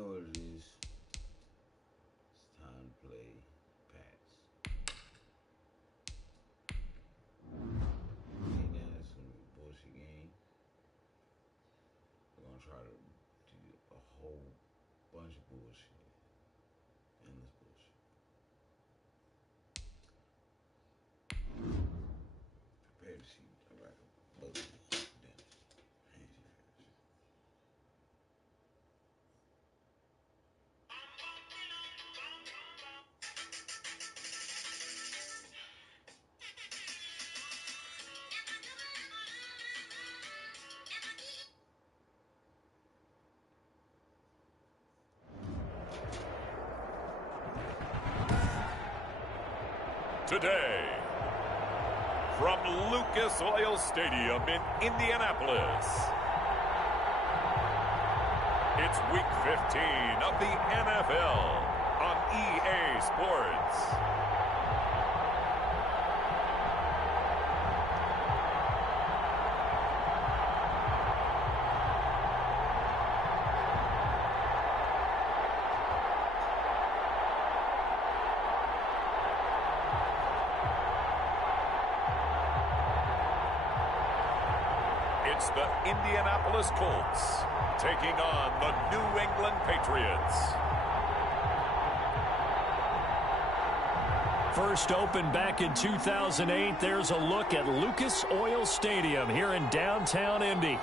know what it is. It's time to play Pats. Ain't that some bullshit game? We're gonna try to do a whole bunch of bullshit. Endless bullshit. Prepare to see a rack of bullshit. Today, from Lucas Oil Stadium in Indianapolis, it's Week 15 of the NFL on EA Sports. It's the Indianapolis Colts taking on the New England Patriots. First opened back in 2008, there's a look at Lucas Oil Stadium here in downtown Indy.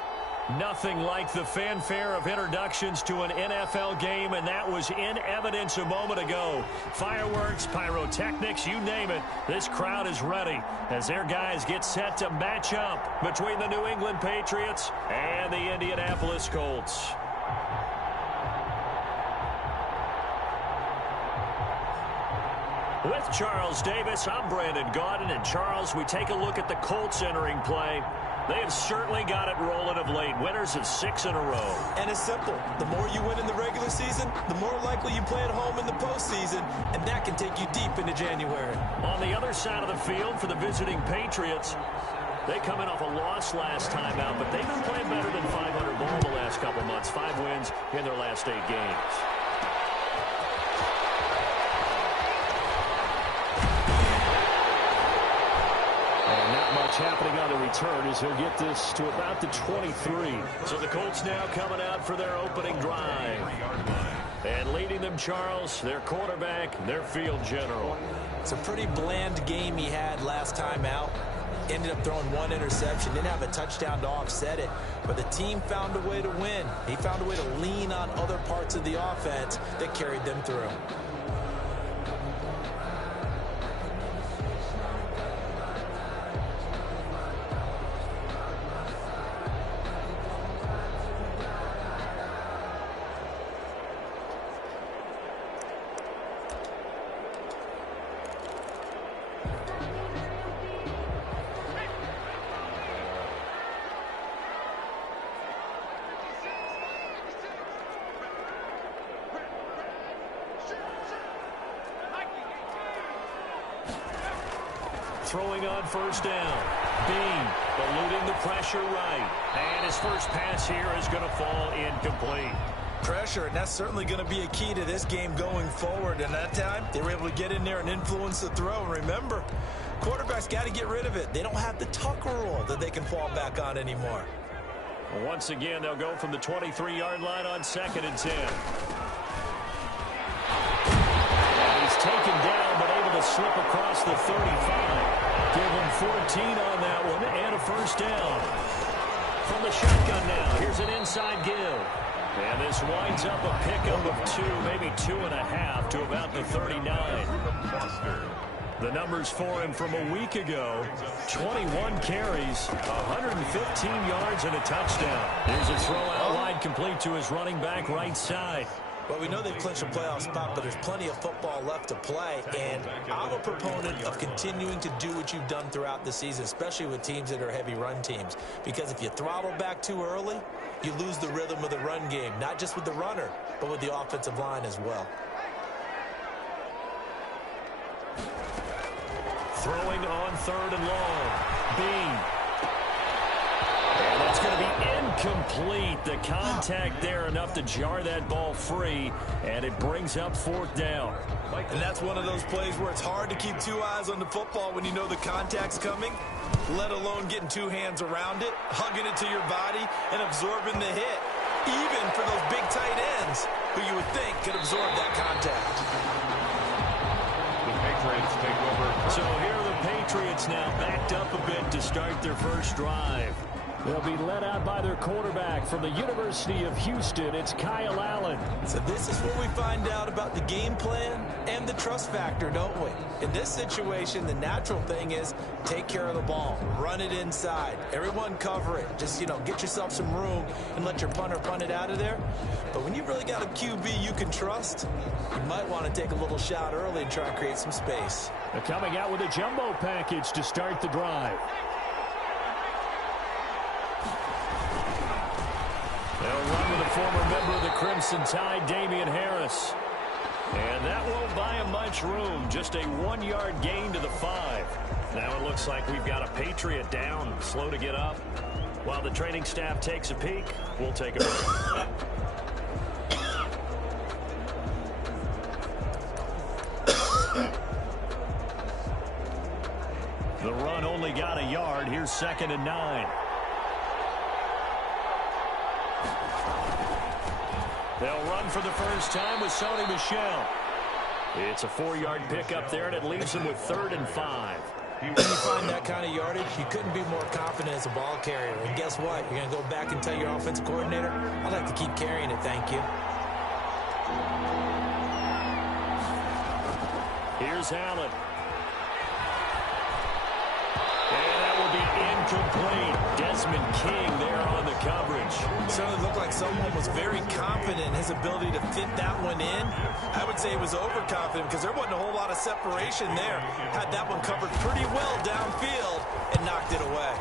Nothing like the fanfare of introductions to an NFL game, and that was in evidence a moment ago. Fireworks, pyrotechnics, you name it. This crowd is ready as their guys get set to match up between the New England Patriots and the Indianapolis Colts. With Charles Davis, I'm Brandon Gaudin, and Charles, we take a look at the Colts entering play. They have certainly got it rolling of late. Winners of 6 in a row. And it's simple. The more you win in the regular season, the more likely you play at home in the postseason, and that can take you deep into January. On the other side of the field for the visiting Patriots, they come in off a loss last time out, but they've been playing better than 500 ball the last couple months. 5 wins in their last 8 games. Happening on the return as he'll get this to about the 23. So the Colts now coming out for their opening drive. And leading them, Charles, their quarterback, their field general. It's a pretty bland game he had last time out. Ended up throwing 1 interception. Didn't have a touchdown to offset it. But the team found a way to win. He found a way to lean on other parts of the offense that carried them through. Throwing on first down. Bean eluding the pressure right. And his first pass here is going to fall incomplete. Pressure, and that's certainly going to be a key to this game going forward. And that time, they were able to get in there and influence the throw. And remember, quarterbacks got to get rid of it. They don't have the Tucker rule that they can fall back on anymore. Once again, they'll go from the 23-yard line on 2nd and 10. And he's taken down, but able to slip across the 35. Give him 14 on that one and a first down. From the shotgun now, here's an inside give. And this winds up a pickup of 2, maybe 2.5 to about the 39. The numbers for him from a week ago, 21 carries, 115 yards and a touchdown. Here's a throw out wide complete to his running back right side. Well, we know they've clinched a playoff spot, but there's plenty of football left to play. And I'm a proponent of continuing to do what you've done throughout the season, especially with teams that are heavy run teams. Because if you throttle back too early, you lose the rhythm of the run game, not just with the runner, but with the offensive line as well. Throwing on 3rd and long. Bean. And that's It's going to be incomplete. The contact there enough to jar that ball free, and it brings up 4th down. And that's one of those plays where it's hard to keep 2 eyes on the football when you know the contact's coming, let alone getting 2 hands around it, hugging it to your body, and absorbing the hit, even for those big tight ends who you would think could absorb that contact. The Patriots take over. So here are the Patriots now backed up a bit to start their first drive. They'll be led out by their quarterback from the University of Houston. It's Kyle Allen. So this is where we find out about the game plan and the trust factor, don't we? In this situation, the natural thing is take care of the ball. Run it inside. Everyone cover it. Just, get yourself some room and let your punter punt it out of there. But when you've really got a QB you can trust, you might want to take a little shot early and try and create some space. They're coming out with a jumbo package to start the drive. They'll run with a former member of the Crimson Tide, Damian Harris. And that won't buy him much room. Just a 1-yard gain to the 5. Now it looks like we've got a Patriot down, slow to get up. While the training staff takes a peek, we'll take a break. The run only got a yard. Here's 2nd and 9. They'll run for the first time with Sony Michel. It's a 4-yard pickup there, and it leaves them with 3rd and 5. When you find that kind of yardage, you couldn't be more confident as a ball carrier. And guess what? You're going to go back and tell your offensive coordinator, I'd like to keep carrying it, thank you. Here's Allen. And that will be incomplete. Desmond King there on the coverage. It certainly looked like someone was very confident in his ability to fit that one in. I would say he was overconfident because there wasn't a whole lot of separation there. Had that one covered pretty well downfield and knocked it away.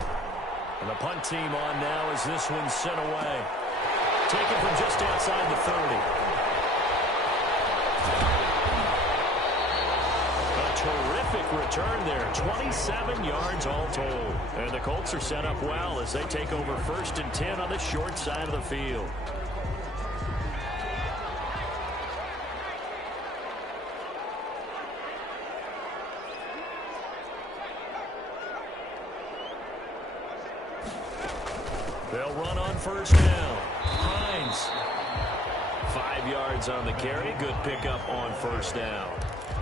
And the punt team on now as this one's sent away. Taken from just outside the 30. Terrific return there. 27 yards all told. And the Colts are set up well as they take over 1st and 10 on the short side of the field. They'll run on 1st down. Hines. 5 yards on the carry. Good pickup on 1st down.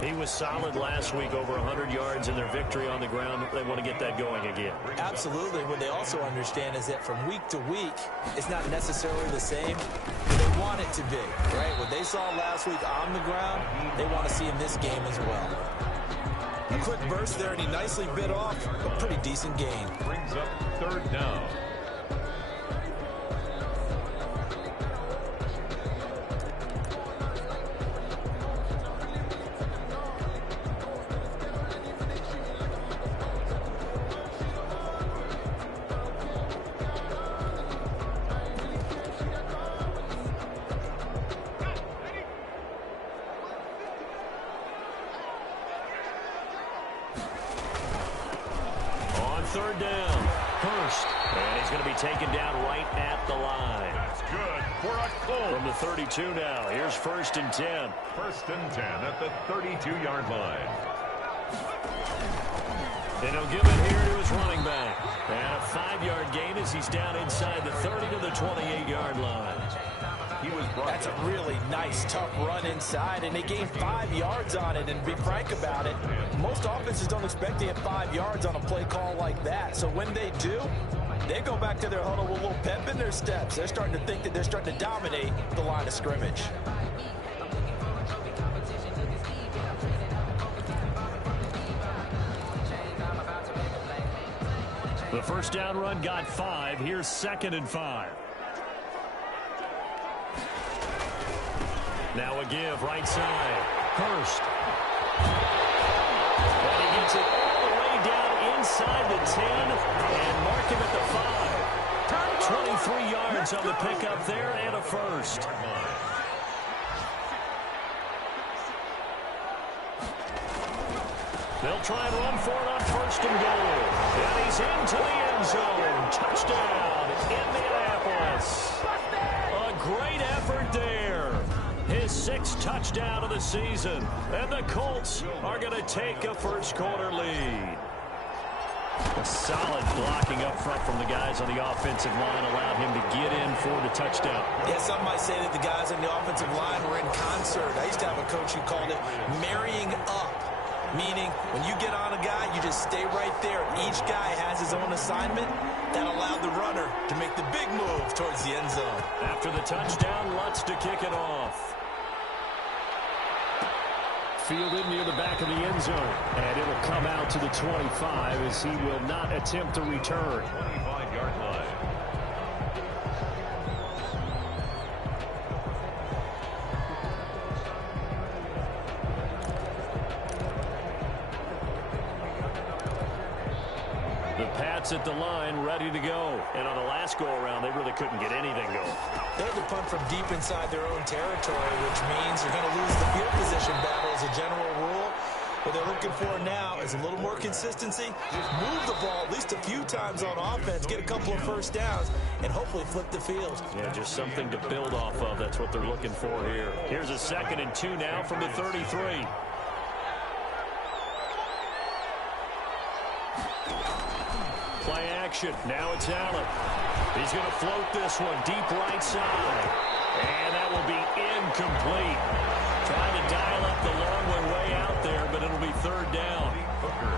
He was solid last week, over 100 yards in their victory on the ground. They want to get that going again. Absolutely. What they also understand is that from week to week, it's not necessarily the same, but they want it to be, right? What they saw last week on the ground, they want to see in this game as well. A quick burst there, and he nicely bit off a pretty decent gain. Brings up 3rd down. Third down. Hurst. And he's going to be taken down right at the line. That's good for a Colts. From the 32 now. Here's 1st and 10. 1st and 10 at the 32-yard line. And he'll give it here to his running back. And a 5-yard gain as he's down inside the 30 to the 28-yard line. That's a really nice, tough run inside, and they gained 5 yards on it. And to be frank about it, most offenses don't expect to get 5 yards on a play call like that. So when they do, they go back to their huddle with a little pep in their steps. They're starting to think that they're starting to dominate the line of scrimmage. The 1st down run got 5. Here's 2nd and 5. Now a give right side. Hurst. And he gets it all the way down inside the 10 and mark him at the 5. 23 yards on the pickup there and a first. They'll try and run for it on 1st and goal. And he's into the end end zone. Touchdown, Indianapolis. A great effort there. His 6th touchdown of the season. And the Colts are going to take a first-quarter lead. A solid blocking up front from the guys on the offensive line allowed him to get in for the touchdown. Yeah, some might say that the guys on the offensive line were in concert. I used to have a coach who called it marrying up, meaning when you get on a guy, you just stay right there. Each guy has his own assignment. That allowed the runner to make the big move towards the end zone. After the touchdown, Lutz to kick it off. Fielded near the back of the end zone. And it'll come out to the 25 as he will not attempt to return. 25-yard line. The Pats at the line, ready to go. And on the last go-around, they really couldn't get anything going. They had to punt from deep inside their own territory, which means you're going to lose the field position battle as a general rule. What they're looking for now is a little more consistency, move the ball at least a few times on offense, get a couple of first downs, and hopefully flip the field. Yeah, just something to build off of. That's what they're looking for here. Here's a 2nd and 2 now from the 33. Play action. Now it's Allen. He's going to float this one deep right side. And that will be incomplete. Trying to dial up the long way out there, but it'll be 3rd down.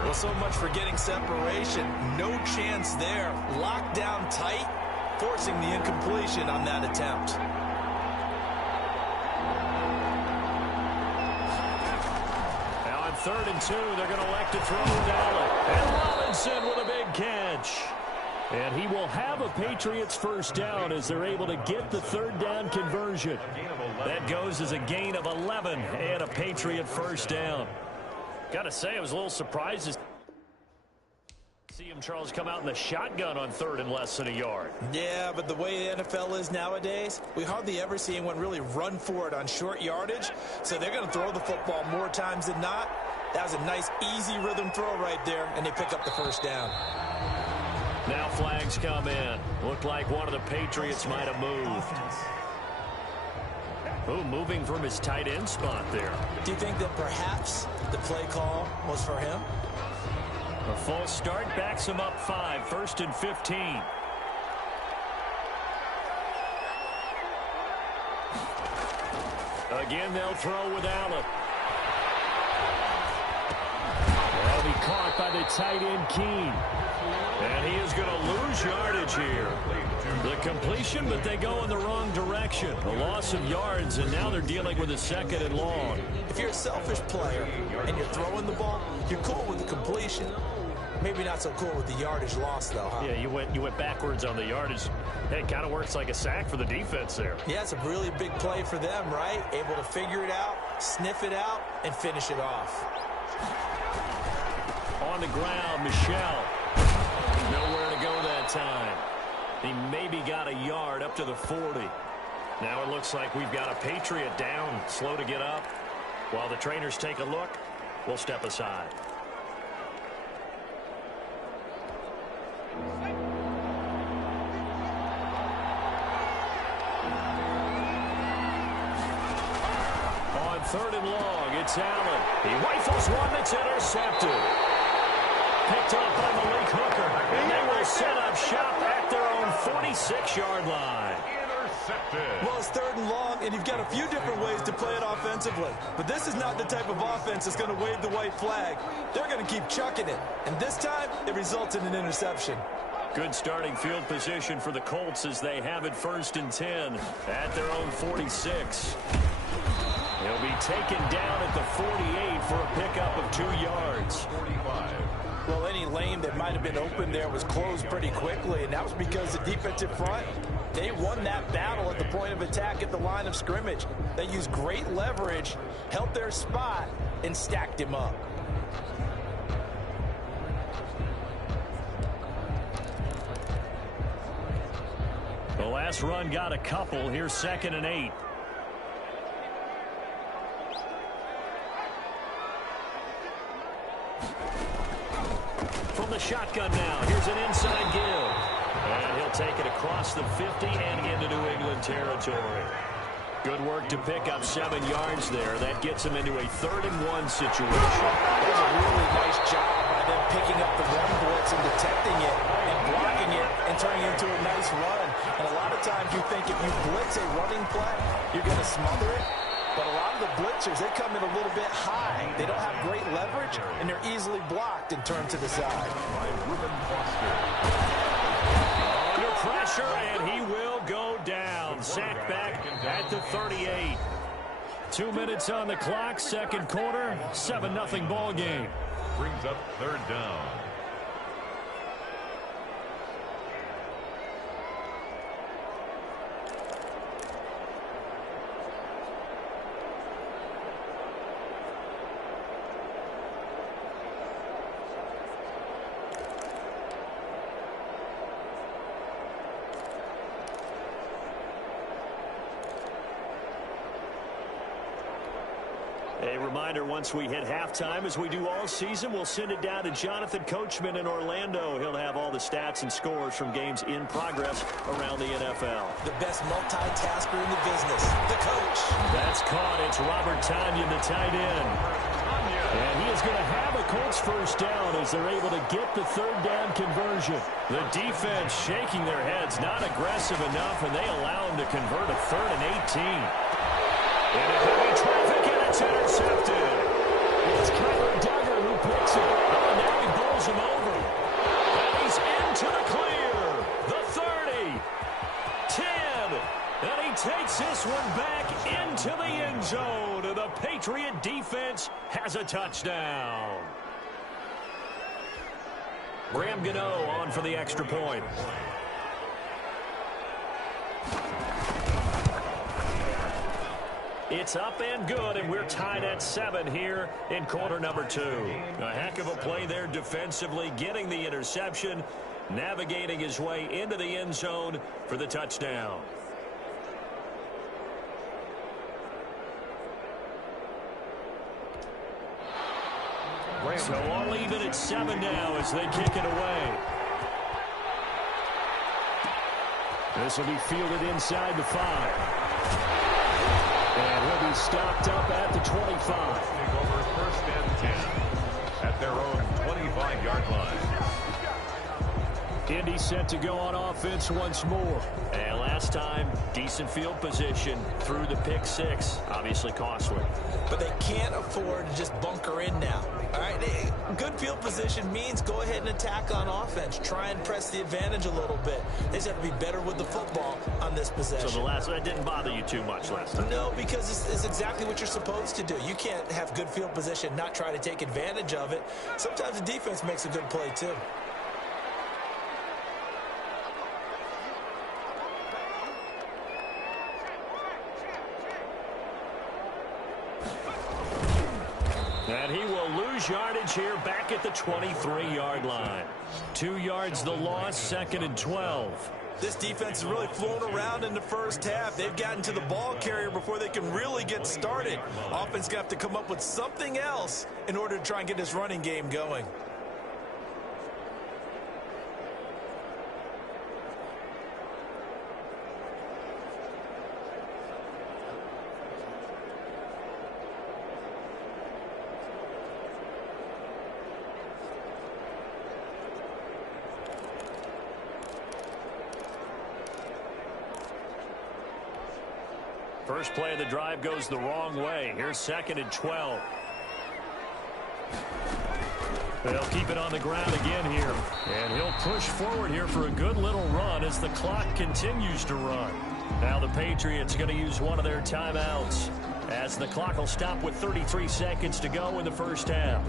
Well, so much for getting separation. No chance there. Locked down tight, forcing the incompletion on that attempt. Now on 3rd and 2, they're going to elect to throw with Allen. And Robinson with a big catch. And he will have a Patriots first down as they're able to get the 3rd down conversion. That goes as a gain of 11 and a Patriot first down. Got to say, I was a little surprised to see him, Charles, come out in the shotgun on 3rd and less than a yard. Yeah, but the way the NFL is nowadays, we hardly ever see anyone really run for it on short yardage. So they're going to throw the football more times than not. That was a nice, easy rhythm throw right there, and they pick up the first down. Now flags come in. Looked like one of the Patriots might have moved. Oh, moving from his tight end spot there. Do you think that perhaps the play call was for him? A false start backs him up 5, 1st and 15. Again, they'll throw with Allen. That'll be caught by the tight end, Keene. And he is going to lose yardage here. The completion, but they go in the wrong direction. A loss of yards, and now they're dealing with a 2nd and long. If you're a selfish player and you're throwing the ball, you're cool with the completion. Maybe not so cool with the yardage loss, though, huh? Yeah, you went backwards on the yardage. Hey, it kind of works like a sack for the defense there. Yeah, it's a really big play for them, right? Able to figure it out, sniff it out, and finish it off. On the ground, Michel. Nowhere to go that time. He maybe got a yard up to the 40. Now it looks like we've got a Patriot down, slow to get up. While the trainers take a look, we'll step aside. On 3rd and long, it's Allen. He rifles one that's intercepted. Picked up by Malik Hooker, and they will set up shop at their own 46-yard line. Well, it's 3rd and long, and you've got a few different ways to play it offensively. But this is not the type of offense that's going to wave the white flag. They're going to keep chucking it. And this time, it results in an interception. Good starting field position for the Colts as they have it 1st and 10 at their own 46. He'll be taken down at the 48 for a pickup of 2 yards. 45. Well, any lane that might have been open there was closed pretty quickly, and that was because the defensive front, they won that battle at the point of attack at the line of scrimmage. They used great leverage, held their spot, and stacked him up. The last run got a couple. Here's 2nd and 8. From the shotgun now, here's an inside give. And he'll take it across the 50 and into New England territory. Good work to pick up 7 yards there. That gets him into a 3rd-and-1 situation. That was a really nice job by them picking up the run blitz and detecting it and blocking it and turning it into a nice run. And a lot of times you think if you blitz a running play, you're going to smother it. But a lot of the blitzers, they come in a little bit high. They don't have great leverage, and they're easily blocked and turned to the side. Under pressure, and he will go down. Sacked back at the 38. 2 minutes on the clock, 2nd quarter, 7-0 ball game. Brings up 3rd down. A reminder, once we hit halftime, as we do all season, we'll send it down to Jonathan Coachman in Orlando. He'll have all the stats and scores from games in progress around the NFL. The best multitasker in the business, the coach. That's caught. It's Robert Tonyan, the tight end. And he is going to have a Colts 1st down as they're able to get the 3rd down conversion. The defense shaking their heads, not aggressive enough, and they allow him to convert a 3rd and 18. Into heavy traffic, and it's intercepted. It's Kyler Duggar who picks it. Oh, now he bowls him over. And he's into the clear. The 30. 10. And he takes this one back into the end zone. And the Patriot defense has a touchdown. Graham Gano on for the extra point. It's up and good, and we're tied at 7 here in quarter number 2. A heck of a play there defensively, getting the interception, navigating his way into the end zone for the touchdown. So all even at 7 now as they kick it away. This will be fielded inside the 5. And he'll be stopped up at the 25. Take over 1st and 10 at their own 25-yard line. Indy set to go on offense once more. And last time, decent field position through the pick 6. Obviously costly. But they can't afford to just bunker in now. All right, good field position means go ahead and attack on offense. Try and press the advantage a little bit. They just have to be better with the football on this possession. So that didn't bother you too much last time? No, because it's exactly what you're supposed to do. You can't have good field position, not try to take advantage of it. Sometimes the defense makes a good play too. And he will lose yardage here back at the 23-yard line. 2 yards the loss, 2nd and 12. This defense is really flown around in the first half. They've gotten to the ball carrier before they can really get started. Offense going to have to come up with something else in order to try and get this running game going. First play of the drive goes the wrong way. Here's 2nd and 12. They'll keep it on the ground again here. And he'll push forward here for a good little run as the clock continues to run. Now the Patriots going to use one of their timeouts as the clock will stop with 33 seconds to go in the first half.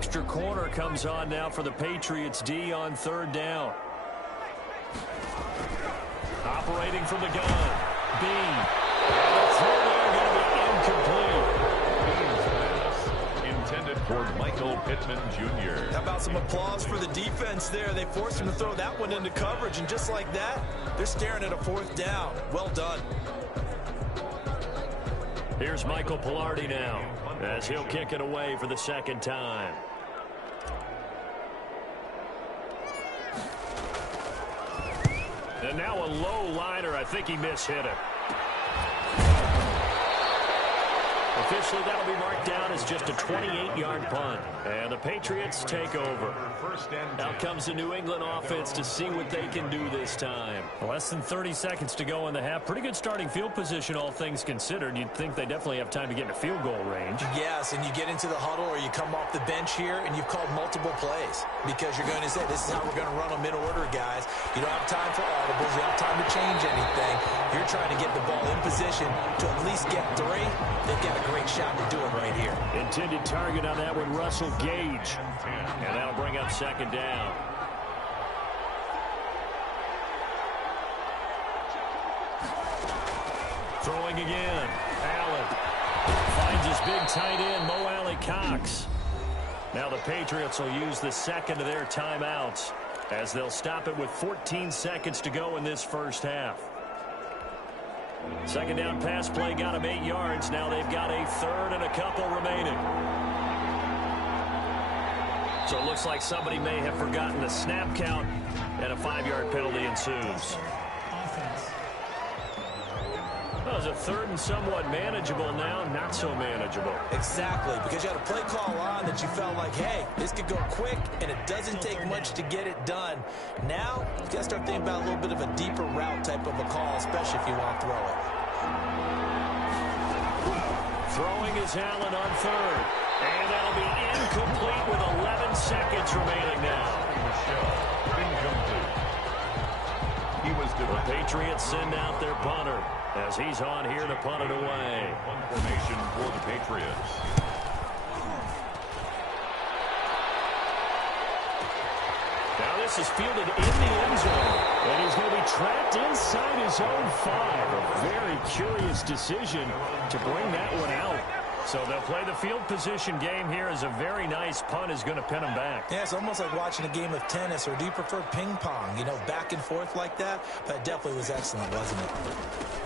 Extra corner comes on now for the Patriots D on 3rd down. Operating from the gun. B. And the throw there going incomplete. Intended for Michael Pittman Jr. How about some applause for the defense there? They forced him to throw that one into coverage, and just like that, they're staring at a 4th down. Well done. Here's Michael Pilardi now, as he'll kick it away for the 2nd time. And now a low liner. I think he mishit it. Officially, that'll be marked down as just a 28-yard punt. And the Patriots take over. Out comes the New England offense to see what they can do this time. Less than 30 seconds to go in the half. Pretty good starting field position, all things considered. You'd think they definitely have time to get in a field goal range. Yes, and you get into the huddle or you come off the bench here and you've called multiple plays because you're going to say, this is how we're going to run them in order, guys. You don't have time for audibles. You don't have time to change anything. You're trying to get the ball in position to at least get 3. They've got a great shot to do it right here. Intended target on that one, Russell Gage. And that'll bring up 2nd down. Throwing again. Allen finds his big tight end, Mo Alley Cox. Now the Patriots will use the 2nd of their timeouts as they'll stop it with 14 seconds to go in this 1st half. 2nd down pass play got him 8 yards. Now they've got a 3rd and a couple remaining. So it looks like somebody may have forgotten the snap count, and a 5-yard penalty ensues. Well, it was a 3rd and somewhat manageable, now not so manageable. Exactly, because you had a play call on that you felt like, hey, this could go quick, and it doesn't take much to get it done. Now, you got to start thinking about a little bit of a deeper route type of a call, especially if you want to throw it. Throwing is Allen on 3rd. And that'll be incomplete with 11 seconds remaining now. The Patriots send out their punter as he's on here to punt it away. Punt formation for the Patriots. Now this is fielded in the end zone, and he's going to be trapped inside his own 5. A very curious decision to bring that one out. So they'll play the field position game here as a very nice punt is going to pin them back. Yeah, it's almost like watching a game of tennis, or do you prefer ping pong, you know, back and forth like that? But it definitely was excellent, wasn't it?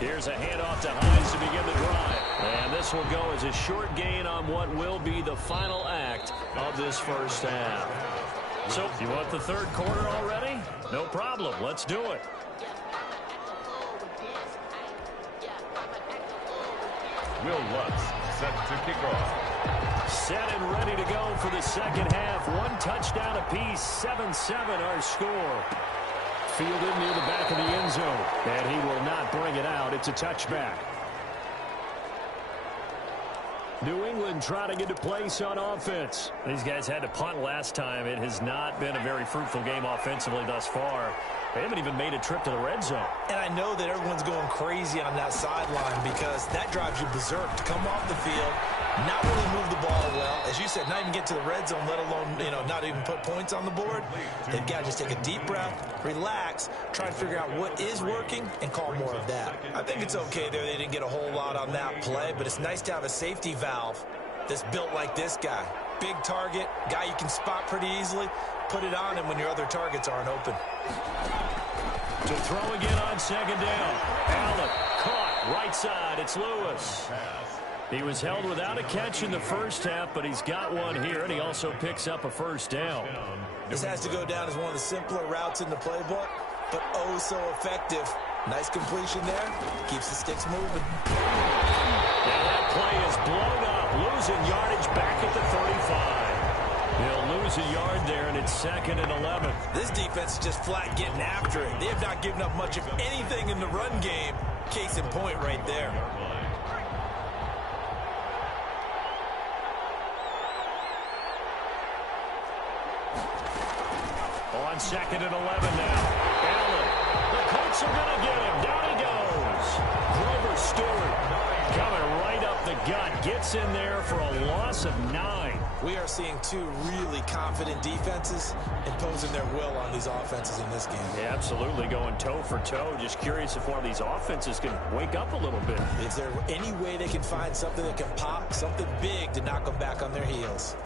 Here's a handoff to Hines to begin the drive. And this will go as a short gain on what will be the final act of this 1st half. So you want the 3rd quarter already? No problem. Let's do it. Will Lutz set to kick off. Set and ready to go for the 2nd half. 1 touchdown apiece, 7-7 our score. Fielded near the back of the end zone, and he will not bring it out. It's a touchback. New England trying to get to place on offense. These guys had to punt last time. It has not been a very fruitful game offensively thus far. They haven't even made a trip to the red zone. And I know that everyone's going crazy on that sideline because that drives you berserk to come off the field, not really move the ball well. As you said, not even get to the red zone, let alone, you know, not even put points on the board. They've got to just take a deep breath, relax, try to figure out what is working, and call more of that. I think it's okay there. They didn't get a whole lot on that play, but it's nice to have a safety valve that's built like this guy. Big target, guy you can spot pretty easily. Put it on him when your other targets aren't open. To throw again on 2nd down. Allen caught right side. It's Lewis. He was held without a catch in the 1st half, but he's got one here, and he also picks up a 1st down. This has to go down as one of the simpler routes in the playbook, but oh so effective. Nice completion there. Keeps the sticks moving. Now that play is blown up. Losing yardage back at the 35. They'll lose a yard there, and it's 2nd and 11. This defense is just flat getting after it. They have not given up much of anything in the run game. Case in point right there. On 2nd and 11 now. Allen. The Colts are going to get him. Down he goes. Grover Stewart Coming right up the gut. Gets in there for a loss of 9. We are seeing two really confident defenses imposing their will on these offenses in this game. Yeah, absolutely, going toe for toe. Just curious if one of these offenses can wake up a little bit. Is there any way they can find something that can pop, something big to knock them back on their heels?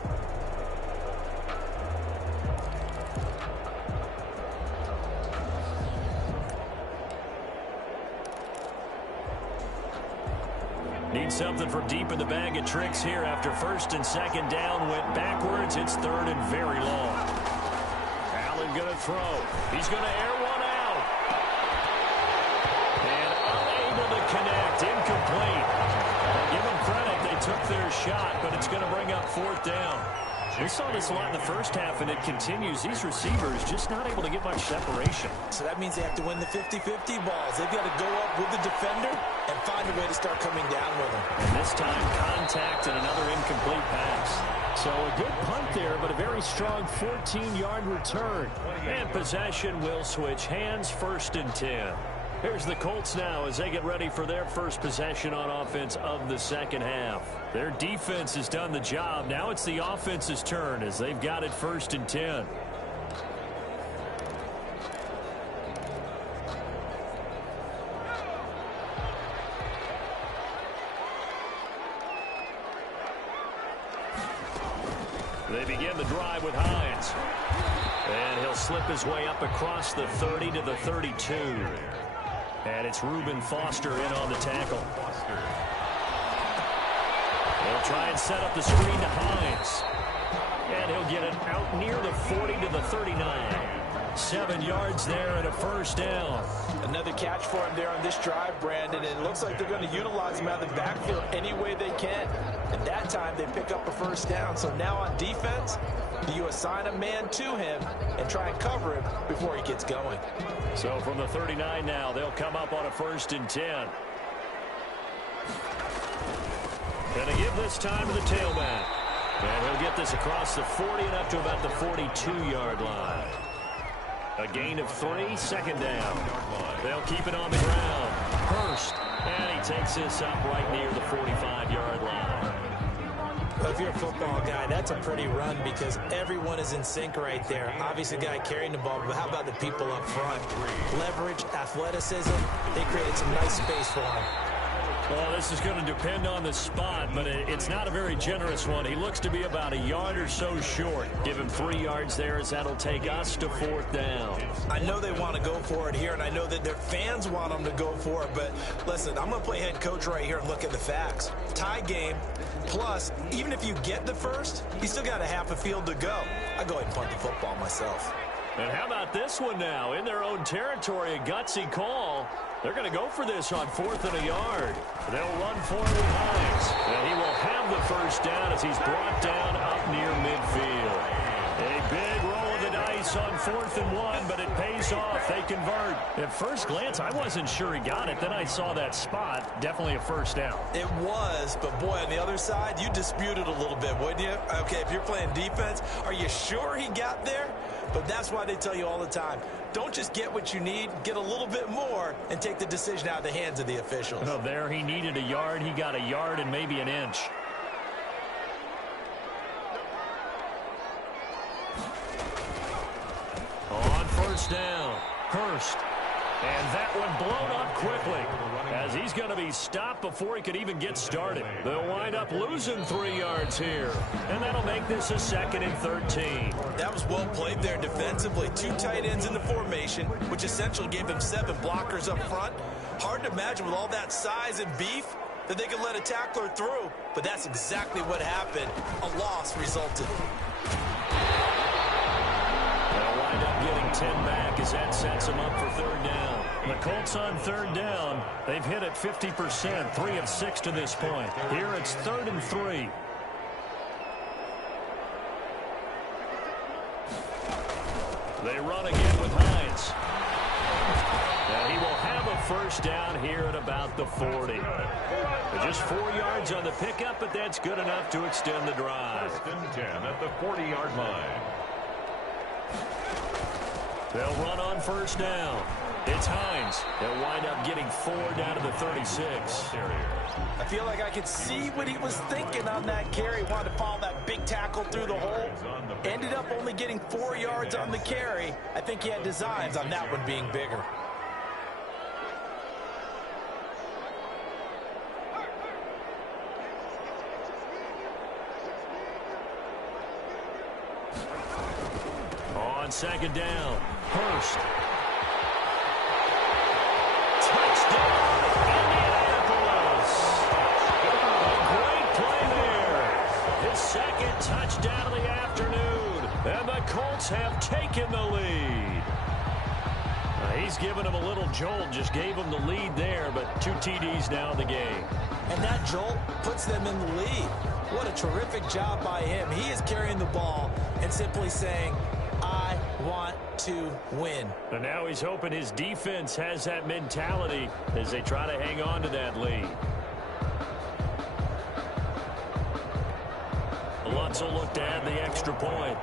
Need something from deep in the bag of tricks here after first and second down went backwards. It's third and very long. Allen going to throw. He's going to air one out. And unable to connect. Incomplete. Give them credit. They took their shot, but it's going to bring up fourth down. We saw this a lot in the first half, and it continues. These receivers just not able to get much separation. So that means they have to win the 50-50 balls. They've got to go up with the defender and find a way to start coming down with them. And this time, contact and another incomplete pass. So a good punt there, but a very strong 14-yard return. And possession will switch hands, first and 10. Here's the Colts now as they get ready for their first possession on offense of the second half. Their defense has done the job. Now it's the offense's turn as they've got it first and 10. They begin the drive with Hines. And he'll slip his way up across the 30 to the 32. And it's Reuben Foster in on the tackle. They'll try and set up the screen to Hines. And he'll get it out near the 40 to the 39. 7 yards there and a first down. Another catch for him there on this drive, Brandon. And it looks like they're going to utilize him out of the backfield any way they can. And that time they pick up a first down. So now on defense, you assign a man to him and try and cover him before he gets going. So from the 39 now, they'll come up on a first and 10. Gonna give this time to the tailback. And he'll get this across the 40 and up to about the 42-yard line. A gain of 3, second down. They'll keep it on the ground. Hurst, and he takes this up right near the 45-yard line. Well, if you're a football guy, that's a pretty run because everyone is in sync right there. Obviously, the guy carrying the ball, but how about the people up front? Leverage, athleticism, they created some nice space for him. Well, this is going to depend on the spot, but it's not a very generous one. He looks to be about a yard or so short. Give him 3 yards there as that'll take us to fourth down. I know they want to go for it here, and I know that their fans want them to go for it, but listen, I'm going to play head coach right here and look at the facts. Tie game, plus, even if you get the first, you still got a half a field to go. I go ahead and punt the football myself. And how about this one now? In their own territory, a gutsy call. They're going to go for this on 4th and a yard. They'll run for it with Hines. And he will have the first down as he's brought down up near midfield. A big roll of the dice on 4th and 1, but it pays off. They convert. At first glance, I wasn't sure he got it. Then I saw that spot. Definitely a first down. It was, but boy, on the other side, you disputed a little bit, wouldn't you? Okay, if you're playing defense, are you sure he got there? But that's why they tell you all the time, don't just get what you need, get a little bit more, and take the decision out of the hands of the officials. Oh, there he needed a yard. He got a yard and maybe an inch. On first down, Hurst. And that one blown up quickly as he's going to be stopped before he could even get started. They'll wind up losing 3 yards here. And that'll make this a 2nd and 13. That was well played there defensively. 2 tight ends in the formation, which essentially gave them 7 blockers up front. Hard to imagine with all that size and beef that they could let a tackler through. But that's exactly what happened. A loss resulted. They'll wind up getting 10 back as that sets them up for 3rd down. The Colts on 3rd down. They've hit it 50%, 3 of 6 to this point. Here it's 3rd and 3. They run again with Hines. And he will have a first down here at about the 40. Just 4 yards on the pickup, but that's good enough to extend the drive. 1st and 10 at the 40-yard line. They'll run on first down. It's Hines. They'll wind up getting 4 down to the 36. I feel like I could see what he was thinking on that carry. Wanted to follow that big tackle through the hole. Ended up only getting 4 yards on the carry. I think he had designs on that one being bigger. On second down, Hurst. Touchdown, Indianapolis. A great play there. His second touchdown of the afternoon. And the Colts have taken the lead. He's given him a little jolt, just gave him the lead there, but 2 TDs now in the game. And that jolt puts them in the lead. What a terrific job by him. He is carrying the ball and simply saying, I want to win. And now he's hoping his defense has that mentality as they try to hang on to that lead. Lutz will look to add the extra point.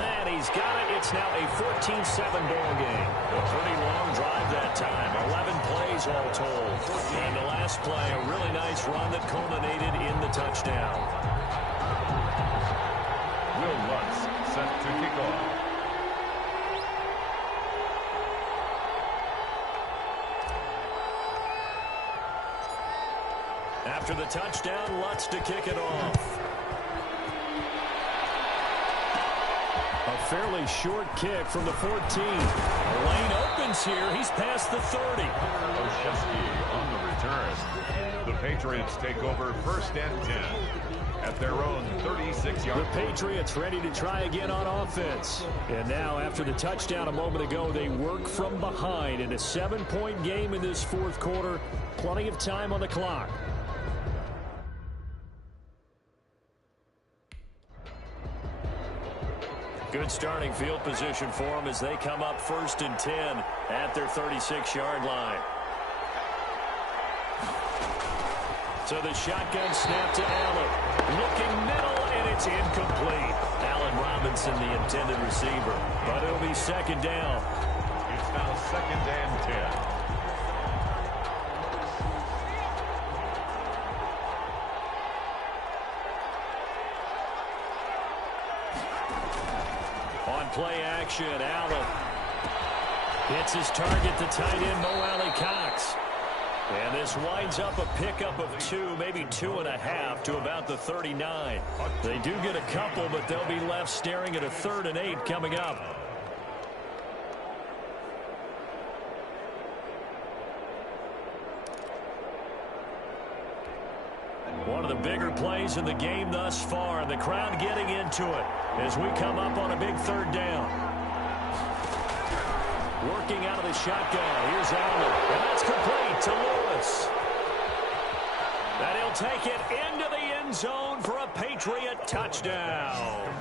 And he's got it. It's now a 14-7 ball game. A pretty long drive that time. 11 plays all told. And the last play, a really nice run that culminated in the touchdown. Will Lutz set to kick off. After the touchdown, Lutz to kick it off. A fairly short kick from the 14. The lane opens here. He's past the 30. Oshesky on the return. The Patriots take over 1st and 10 at their own 36-yard. The Patriots ready to try again on offense. And now, after the touchdown a moment ago, they work from behind in a 7-point game in this 4th quarter. Plenty of time on the clock. Good starting field position for them as they come up 1st and 10 at their 36-yard line. So the shotgun snap to Allen. Looking middle, and it's incomplete. Allen Robinson, the intended receiver. But it'll be 2nd down. It's now 2nd and 10. On play action, Allen hits his target, the tight end, Mo Alley Cox. And this winds up a pickup of 2, maybe 2.5 to about the 39. They do get a couple, but they'll be left staring at a 3rd and 8 coming up. One of the bigger plays in the game thus far, and the crowd getting into it as we come up on a big 3rd down. Working out of the shotgun. Here's Allen, and that's complete to Lewis. And he'll take it into the end zone for a Patriot touchdown.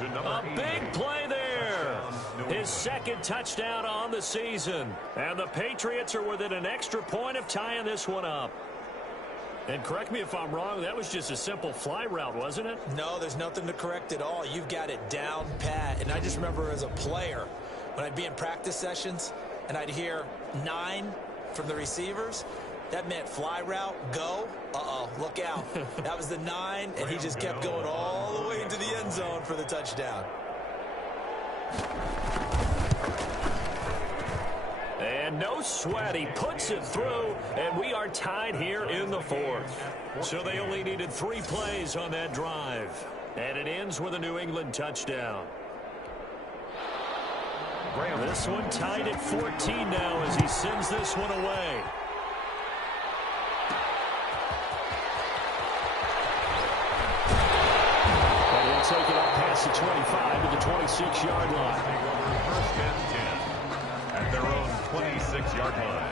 A big play there. His 2nd touchdown on the season. And the Patriots are within an extra point of tying this one up. And correct me if I'm wrong, that was just a simple fly route, wasn't it? No, there's nothing to correct at all. You've got it down pat. And I just remember as a player, when I'd be in practice sessions and I'd hear 9 from the receivers, that meant fly route, go. Uh-oh, look out. That was the 9, and he just kept going all the way into the end zone for the touchdown. And no sweat, he puts it through, and we are tied here in the 4th. So they only needed 3 plays on that drive. And it ends with a New England touchdown. This one tied at 14 now as he sends this one away. And he'll take it up past the 25 to the 26-yard line. 1st and 10 at their own 26-yard line.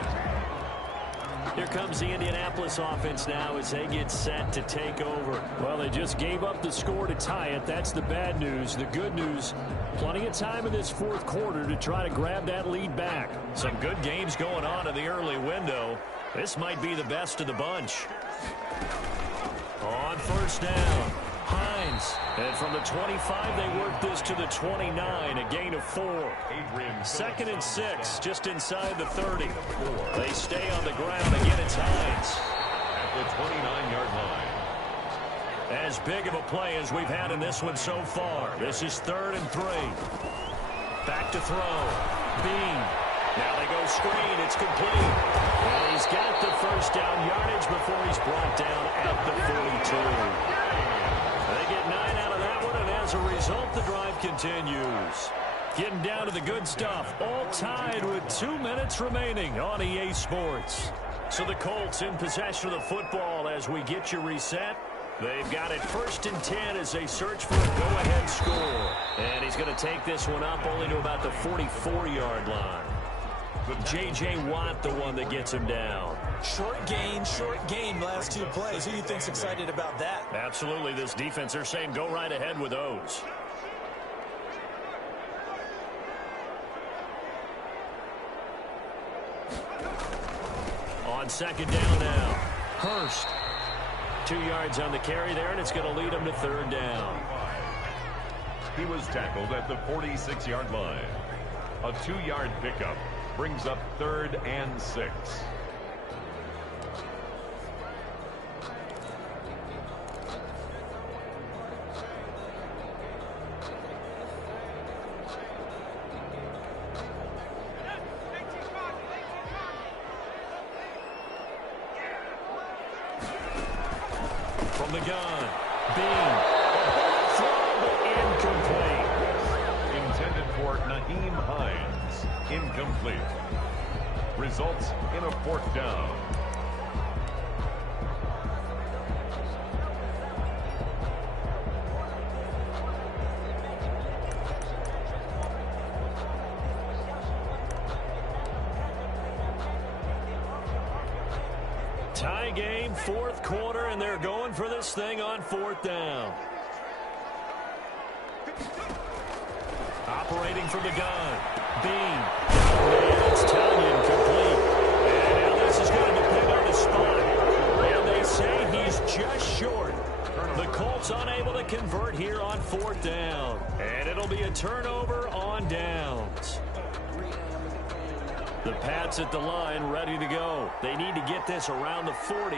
Here comes the Indianapolis offense now as they get set to take over. Well, they just gave up the score to tie it. That's the bad news. The good news, plenty of time in this 4th quarter to try to grab that lead back. Some good games going on in the early window. This might be the best of the bunch. On 1st down, Hines. And from the 25, they work this to the 29, a gain of 4. 2nd and 6, just inside the 30. They stay on the ground. Again, it's Hines. At the 29-yard line. As big of a play as we've had in this one so far. This is 3rd and 3. Back to throw. Bean. Now they go screen. It's complete. And he's got the first down yardage before he's brought down at the 42. They get 9 out of that one, and as a result, the drive continues. Getting down to the good stuff. All tied with 2 minutes remaining on EA Sports. So the Colts in possession of the football as we get you reset. They've got it 1st and 10 as they search for a go-ahead score. And he's going to take this one up only to about the 44-yard line. J.J. Watt, the one that gets him down. Short gain, last 2 plays. Who do you think's excited about that? Absolutely. This defense, they're saying go right ahead with those. On 2nd down now. Hurst. 2 yards on the carry there, and it's going to lead him to 3rd down. He was tackled at the 46-yard line. A 2-yard pickup brings up 3rd and 6. From the gun, Bean. Throw incomplete. Intended for Nyheim Hines. Incomplete. Results in a 4th down. Tie game, 4th quarter, and they're going for this thing on 4th down. Operating from the gun. Bean. And it's Tanya incomplete. And now this is going to depend on the spot. And they say he's just short. The Colts unable to convert here on 4th down. And it'll be a turnover on downs. The Pats at the line ready to go. They need to get this around the 40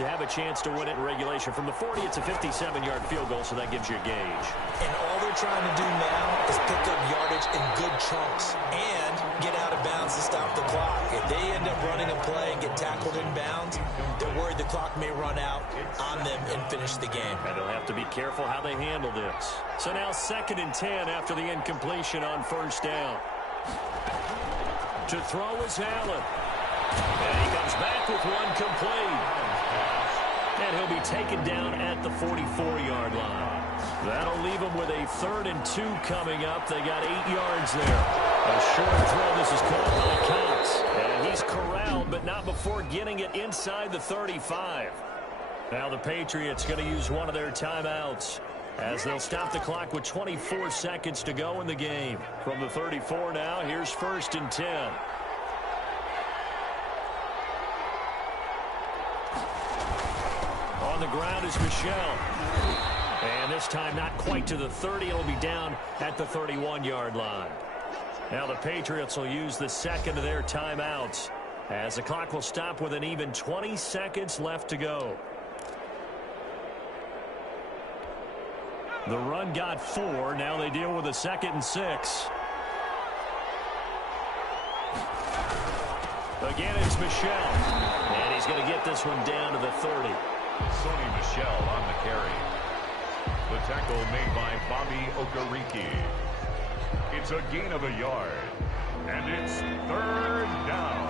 to have a chance to win it in regulation. From the 40, it's a 57-yard field goal, so that gives you a gauge. And all they're trying to do now is pick up yardage in good chunks and get out of bounds to stop the clock. If they end up running a play and get tackled in bounds, they're worried the clock may run out on them and finish the game. And they'll have to be careful how they handle this. So now 2nd and 10 after the incompletion on 1st down. To throw is Allen. And he comes back with one complete. And he'll be taken down at the 44-yard line. That'll leave him with a 3rd and 2 coming up. They got 8 yards there. A short throw. This is caught by Cox. And he's corralled, but not before getting it inside the 35. Now the Patriots going to use one of their timeouts as they'll stop the clock with 24 seconds to go in the game. From the 34 now, here's 1st and 10. On the ground is Michel. And this time not quite to the 30. It'll be down at the 31-yard line. Now the Patriots will use the 2nd of their timeouts as the clock will stop with an even 20 seconds left to go. The run got 4. Now they deal with a 2nd and 6. Again, it's Michel. And he's going to get this one down to the 30. Sony Michel on the carry. The tackle made by Bobby Okereke. It's a gain of a yard. And it's 3rd down.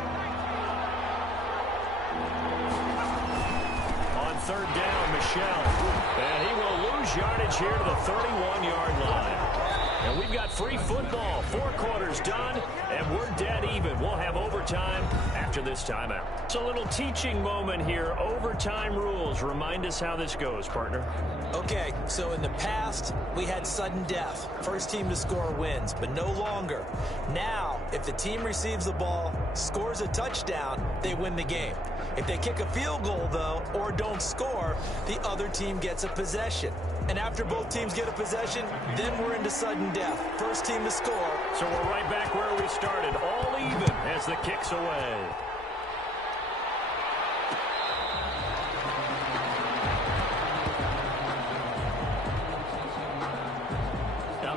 On 3rd down, Michel. And he will lose yardage here to the 31-yard line. And we've got free football. 4 quarters done, and we're dead even. We'll have overtime after this timeout. It's a little teaching moment here. Overtime rules. Remind us how this goes, partner. Okay, so in the past, we had sudden death. First team to score wins, but no longer. Now, if the team receives the ball, scores a touchdown, they win the game. If they kick a field goal, though, or don't score, the other team gets a possession. And after both teams get a possession, then we're into sudden death. First team to score. So we're right back where we started, all even as the kick's away.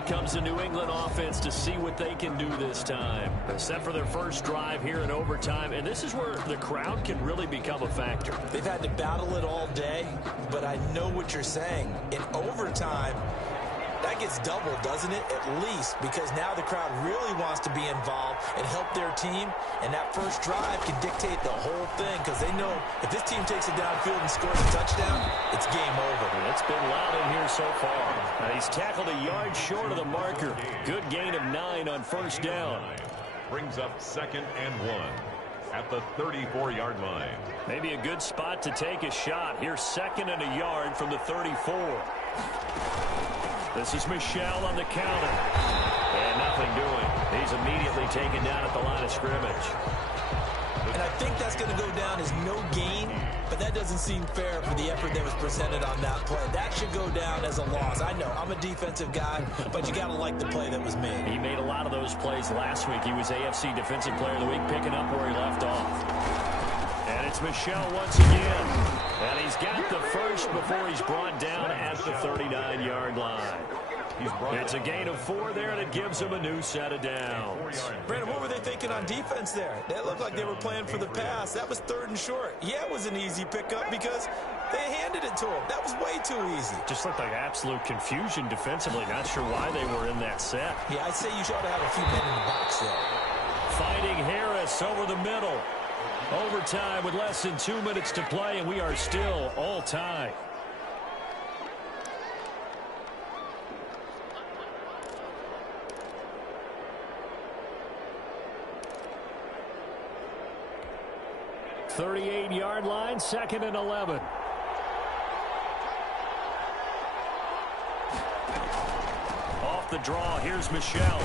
Comes the New England offense to see what they can do this time. Set for their first drive here in overtime, and this is where the crowd can really become a factor. They've had to battle it all day, but I know what you're saying. In overtime, that gets doubled, doesn't it? At least, because now the crowd really wants to be involved and help their team, and that first drive can dictate the whole thing because they know if this team takes it downfield and scores a touchdown, it's game over. It's been loud in here so far. He's tackled a yard short of the marker. Good gain of 9 on first down. Brings up 2nd and 1 at the 34-yard line. Maybe a good spot to take a shot. Here's 2nd and a yard from the 34. This is Michel on the counter. And nothing doing. He's immediately taken down at the line of scrimmage. And I think that's going to go down as no gain, but that doesn't seem fair for the effort that was presented on that play. That should go down as a loss. I know, I'm a defensive guy, but you got to like the play that was made. He made a lot of those plays last week. He was AFC Defensive Player of the Week, picking up where he left off. And it's Michel once again. And he's got the first before he's brought down at the 39-yard line. It's a gain of 4 there, and it gives him a new set of downs. Brandon, what were they thinking on defense there? That looked like they were playing for the pass. That was 3rd and short. Yeah, it was an easy pickup because they handed it to him. That was way too easy. Just looked like absolute confusion defensively. Not sure why they were in that set. Yeah, I'd say you should have a few men in the box there. Fighting Harris over the middle. Overtime with less than 2 minutes to play, and we are still all tied. .38-yard line, 2nd and 11. Off the draw, here's Michel.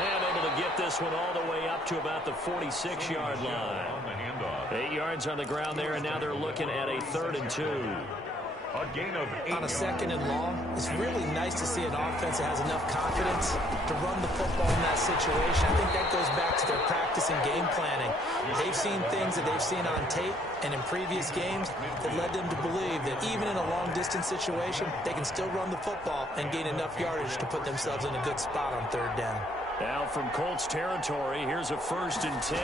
And able to get this one all the way up to about the 46-yard line. 8 yards on the ground there, and now they're looking at a 3rd and 2. A gain of 8 on a 2nd and long, it's really nice to see an offense that has enough confidence to run the football in that situation. I think that goes back to their practice and game planning. They've seen things that they've seen on tape and in previous games that led them to believe that even in a long-distance situation, they can still run the football and gain enough yardage to put themselves in a good spot on 3rd down. Now from Colts territory, here's a 1st and 10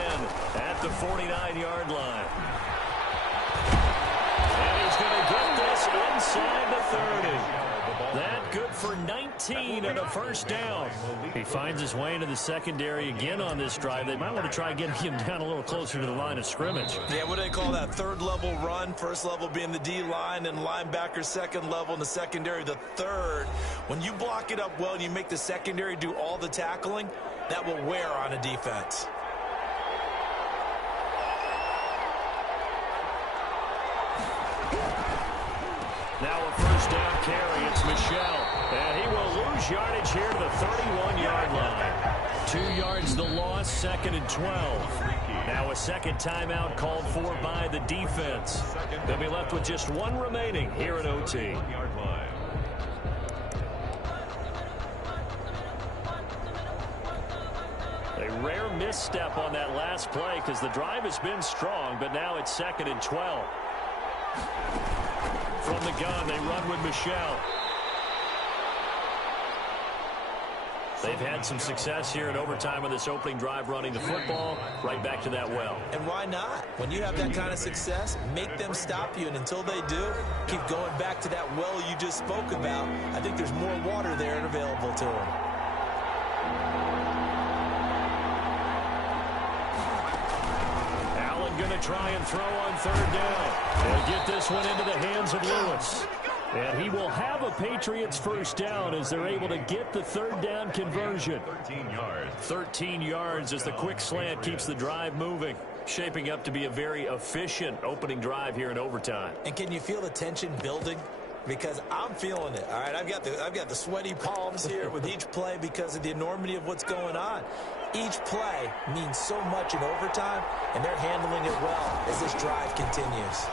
at the 49-yard line. And he's going to get this inside the 30. That good for 19 and a first down. He finds his way into the secondary again on this drive. They might want to try getting him down a little closer to the line of scrimmage. Yeah, what do they call that? 3rd level run. 1st level being the D-line, and linebacker 2nd level, and the secondary the 3rd. When you block it up well and you make the secondary do all the tackling, that will wear on a defense. Now a first down carry. It's Michel. And he will lose yardage here to the 31-yard line. 2 yards the loss, 2nd and 12. Now a second timeout called for by the defense. They'll be left with just 1 remaining here at OT. A rare misstep on that last play because the drive has been strong, but now it's 2nd and 12. From the gun, they run with Michel. They've had some success here in overtime with this opening drive running the football right back to that well. And why not? When you have that kind of success, make them stop you, and until they do, keep going back to that well you just spoke about. I think there's more water there and available to them. Going to try and throw on 3rd down. They'll get this one into the hands of Lewis. And he will have a Patriots first down as they're able to get the 3rd down conversion. 13 yards. 13 yards as the quick slant keeps the drive moving. Shaping up to be a very efficient opening drive here in overtime. And can you feel the tension building? Because I'm feeling it. All right, I've got the sweaty palms here with each play because of the enormity of what's going on. Each play means so much in overtime, and they're handling it well as this drive continues.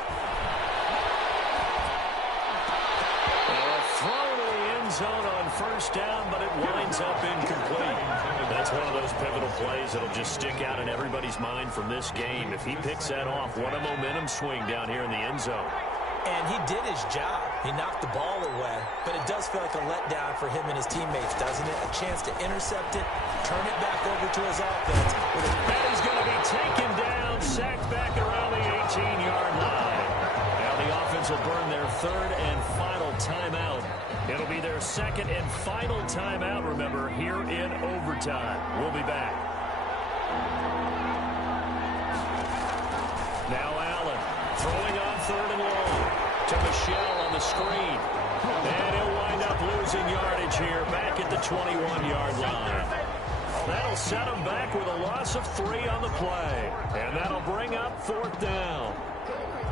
zone on first down, but it winds up incomplete. That's one of those pivotal plays that'll just stick out in everybody's mind from this game. If he picks that off, what a momentum swing down here in the end zone. And he did his job. He knocked the ball away, but it does feel like a letdown for him and his teammates, doesn't it? A chance to intercept it, turn it back over to his offense. And he's going to be taken down, sacked back around the 18-yard line. Now the offense will burn their third and final timeout. It'll be their second and final timeout, remember, here in overtime. We'll be back. Now Allen throwing on third and long to Michelle on the screen. And he'll wind up losing yardage here back at the 21-yard line. That'll set him back with a loss of 3 on the play. And that'll bring up fourth down.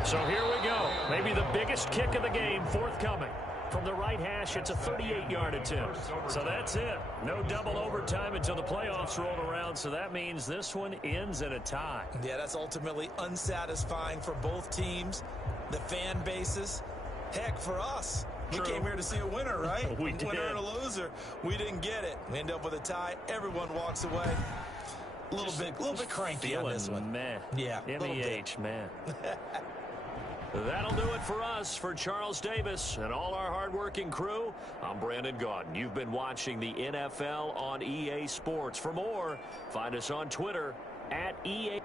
So here we go. Maybe the biggest kick of the game forthcoming. From the right hash, it's a 38-yard attempt. So that's it. No double overtime until the playoffs roll around, so that means this one ends in a tie. Yeah, that's ultimately unsatisfying for both teams, the fan bases. Heck, for us. True. We came here to see a winner, right? We did. Winner and a loser. We didn't get it. We end up with a tie. Everyone walks away. A little bit cranky on this one. Man. Yeah, a little bit. MEH, man. That'll do it for us. For Charles Davis and all our hardworking crew, I'm Brandon Gaudin. You've been watching the NFL on EA Sports. For more, find us on Twitter at EA.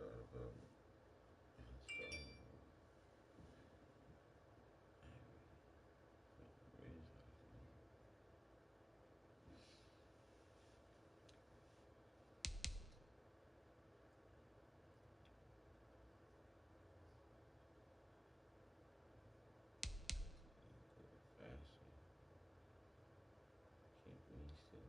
Start about starting faster. Keep me still.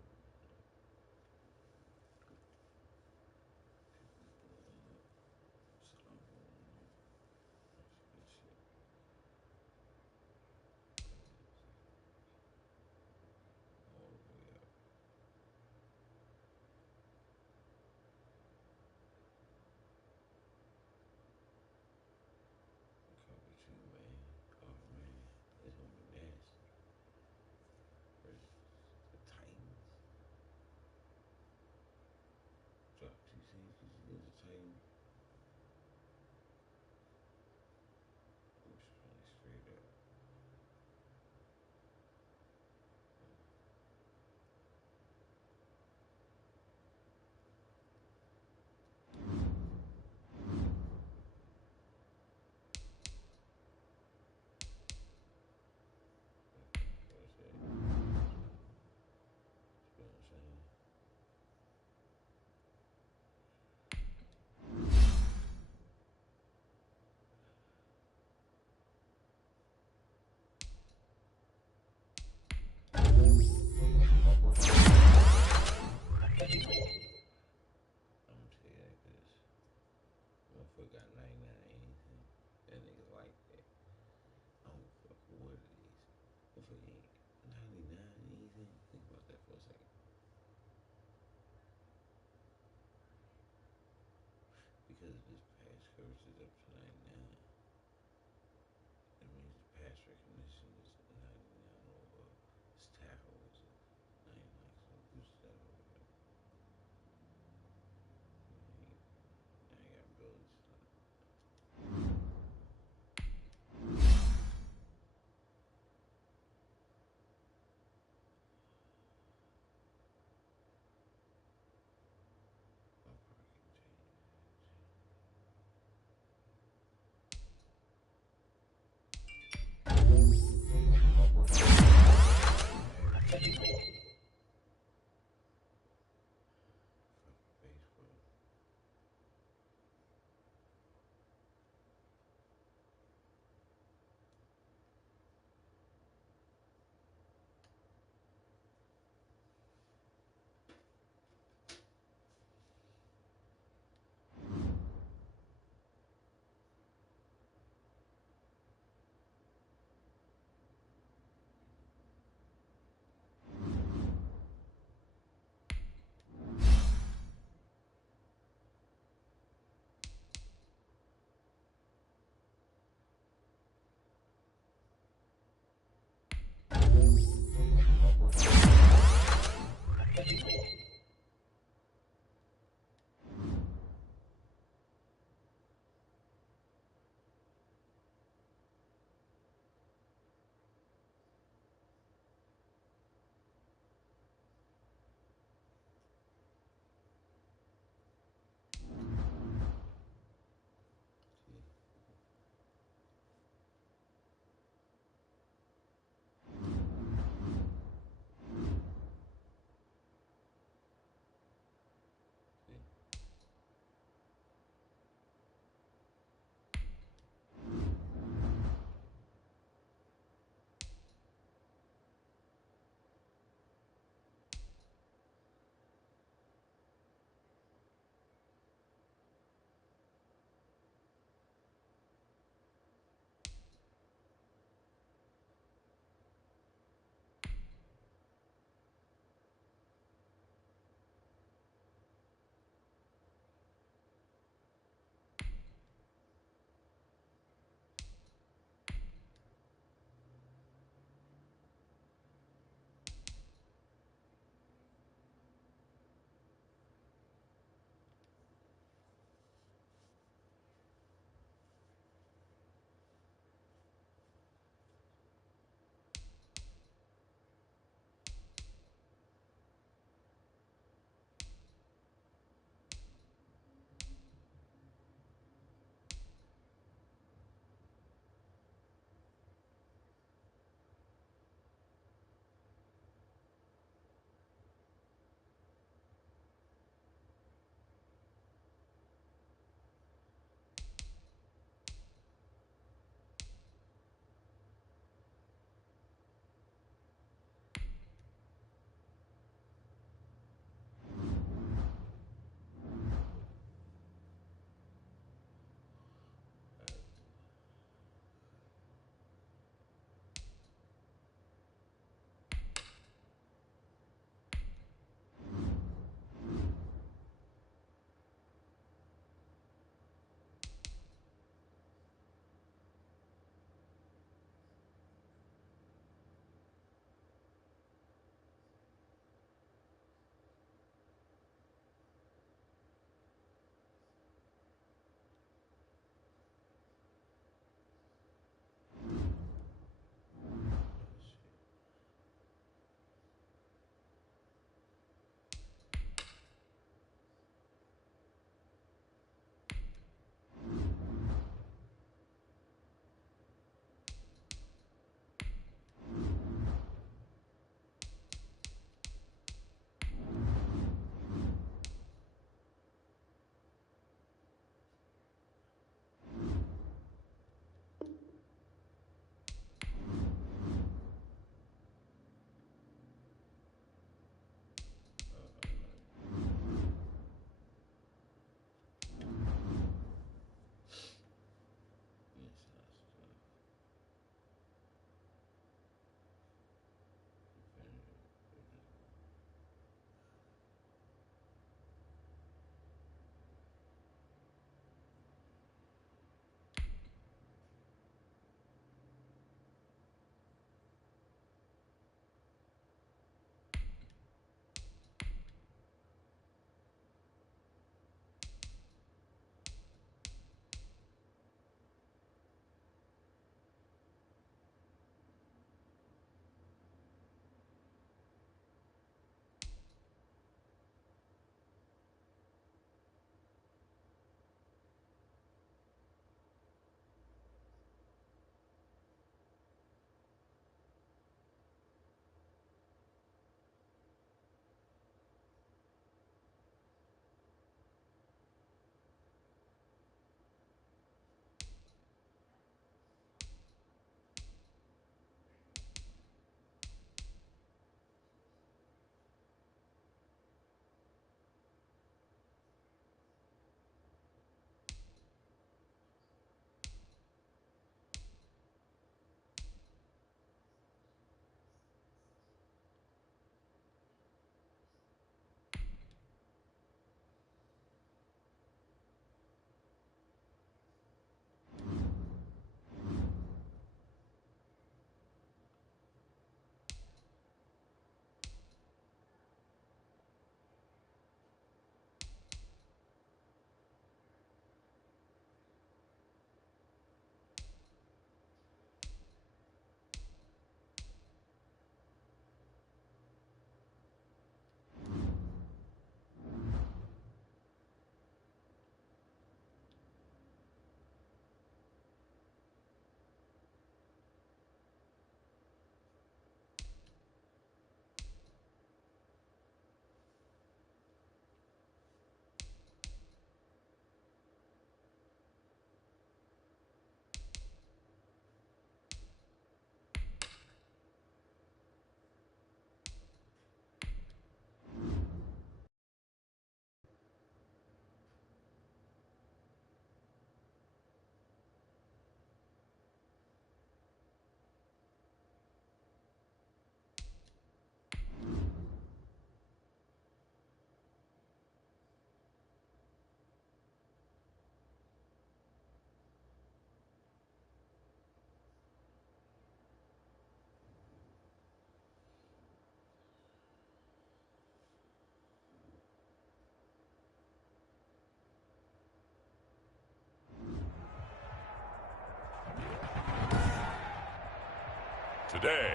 day.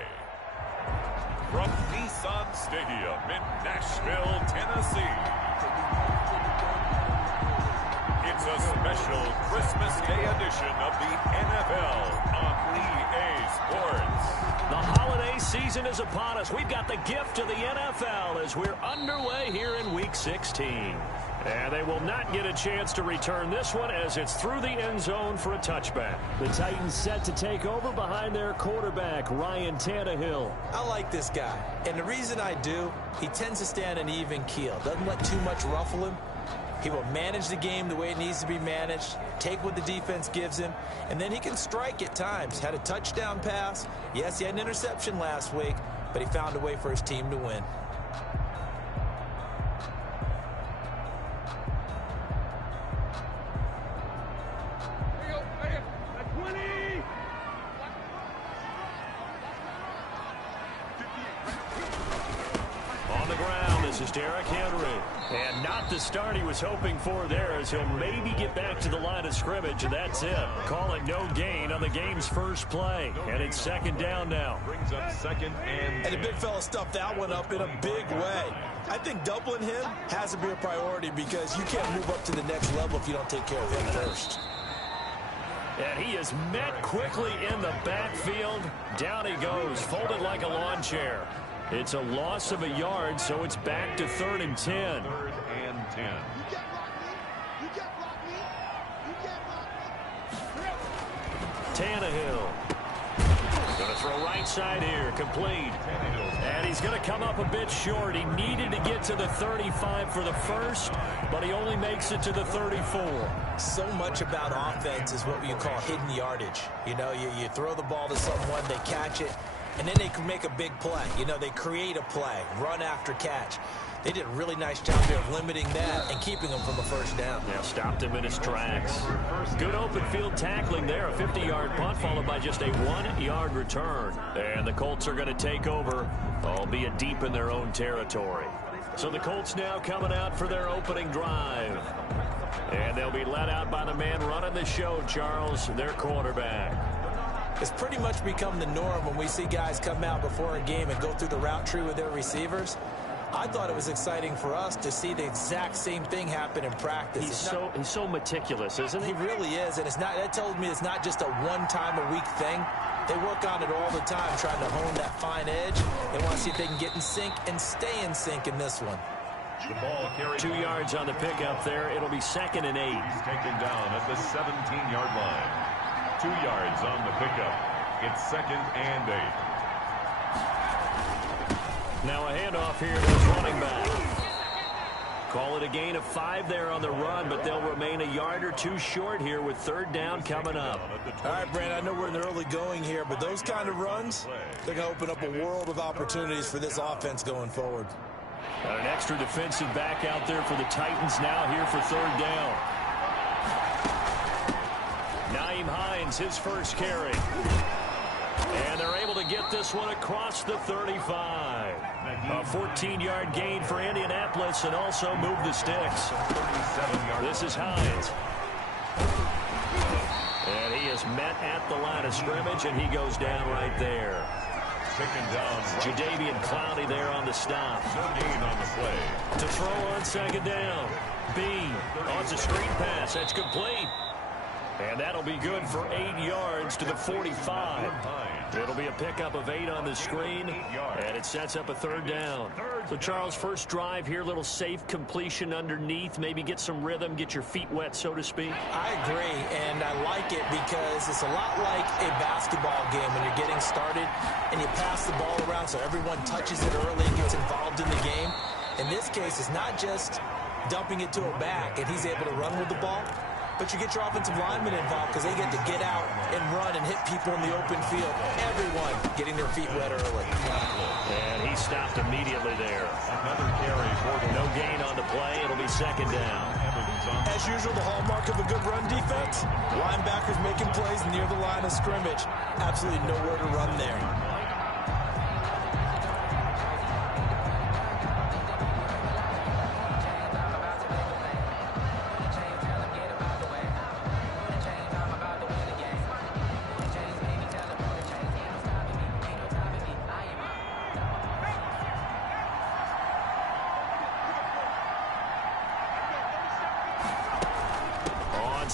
From Nissan Stadium in Nashville, Tennessee, it's a special Christmas Day edition of the NFL on EA Sports. The holiday season is upon us. We've got the gift of the NFL as we're underway here in Week 16. And they will not get a chance to return this one as it's through the end zone for a touchback. The Titans set to take over behind their quarterback, Ryan Tannehill. I like this guy, and the reason I do, he tends to stay on an even keel. Doesn't let too much ruffle him. He will manage the game the way it needs to be managed, take what the defense gives him, and then he can strike at times. Had a touchdown pass. Yes, he had an interception last week, but he found a way for his team to win. And not the start he was hoping for there, as he'll maybe get back to the line of scrimmage, and that's it. Call it no gain on the game's first play. And it's second down now. Brings up second and the big fella stuffed that one up in a big way. I think doubling him has to be a priority because you can't move up to the next level if you don't take care of him first. And he is met quickly in the backfield. Down he goes, folded like a lawn chair. It's a loss of a yard, so it's back to 3rd and 10. 3rd and 10. Tannehill. Going to throw right side here, complete. And he's going to come up a bit short. He needed to get to the 35 for the first, but he only makes it to the 34. So much about offense is what you call hidden yardage. You know, you throw the ball to someone, they catch it, and then they can make a big play. You know, they create a play, run after catch. They did a really nice job there of limiting that and keeping him from a first down. Yeah, stopped him in his tracks. Good open field tackling there. A 50-yard punt followed by just a 1-yard return. And the Colts are going to take over, albeit deep in their own territory. So the Colts now coming out for their opening drive. And they'll be led out by the man running the show, Charles, their quarterback. It's pretty much become the norm when we see guys come out before a game and go through the route tree with their receivers. I thought it was exciting for us to see the exact same thing happen in practice. He's so meticulous, isn't he? He really is, and that tells me it's not just a one-time-a-week thing. They work on it all the time, trying to hone that fine edge. They want to see if they can get in sync and stay in sync in this one. The ball carried 2 yards on the pickup there. It'll be 2nd and 8. He's taken down at the 17-yard line. 2 yards on the pickup. It's 2nd and 8. Now a handoff here to his running back. Call it a gain of 5 there on the run, but they'll remain a yard or 2 short here with 3rd down coming up. All right, Brandon, I know we're in the early going here, but those kind of runs, they're going to open up a world of opportunities for this offense going forward. Got an extra defensive back out there for the Titans now here for 3rd down. Nyheim Hines, his first carry. And they're able to get this one across the 35. A 14-yard gain for Indianapolis and also move the sticks. This is Hines. And he is met at the line of scrimmage, and he goes down right there. Taken down. Jadeveon Clowney there on the stop. No gain on the play. To throw on 2nd down. Bean. Oh, it's a screen pass. That's complete. And that'll be good for 8 yards to the 45. It'll be a pickup of 8 on the screen, and it sets up a 3rd down. So, Charles, first drive here, little safe completion underneath, maybe get some rhythm, get your feet wet, so to speak. I agree, and I like it because it's a lot like a basketball game when you're getting started and you pass the ball around so everyone touches it early and gets involved in the game. In this case, it's not just dumping it to a back and he's able to run with the ball, but you get your offensive linemen involved because they get to get out and run and hit people in the open field. Everyone getting their feet wet early. And he stopped immediately there. Another carry for the no gain on the play. It'll be 2nd down. As usual, the hallmark of a good run defense, linebackers making plays near the line of scrimmage. Absolutely nowhere to run there.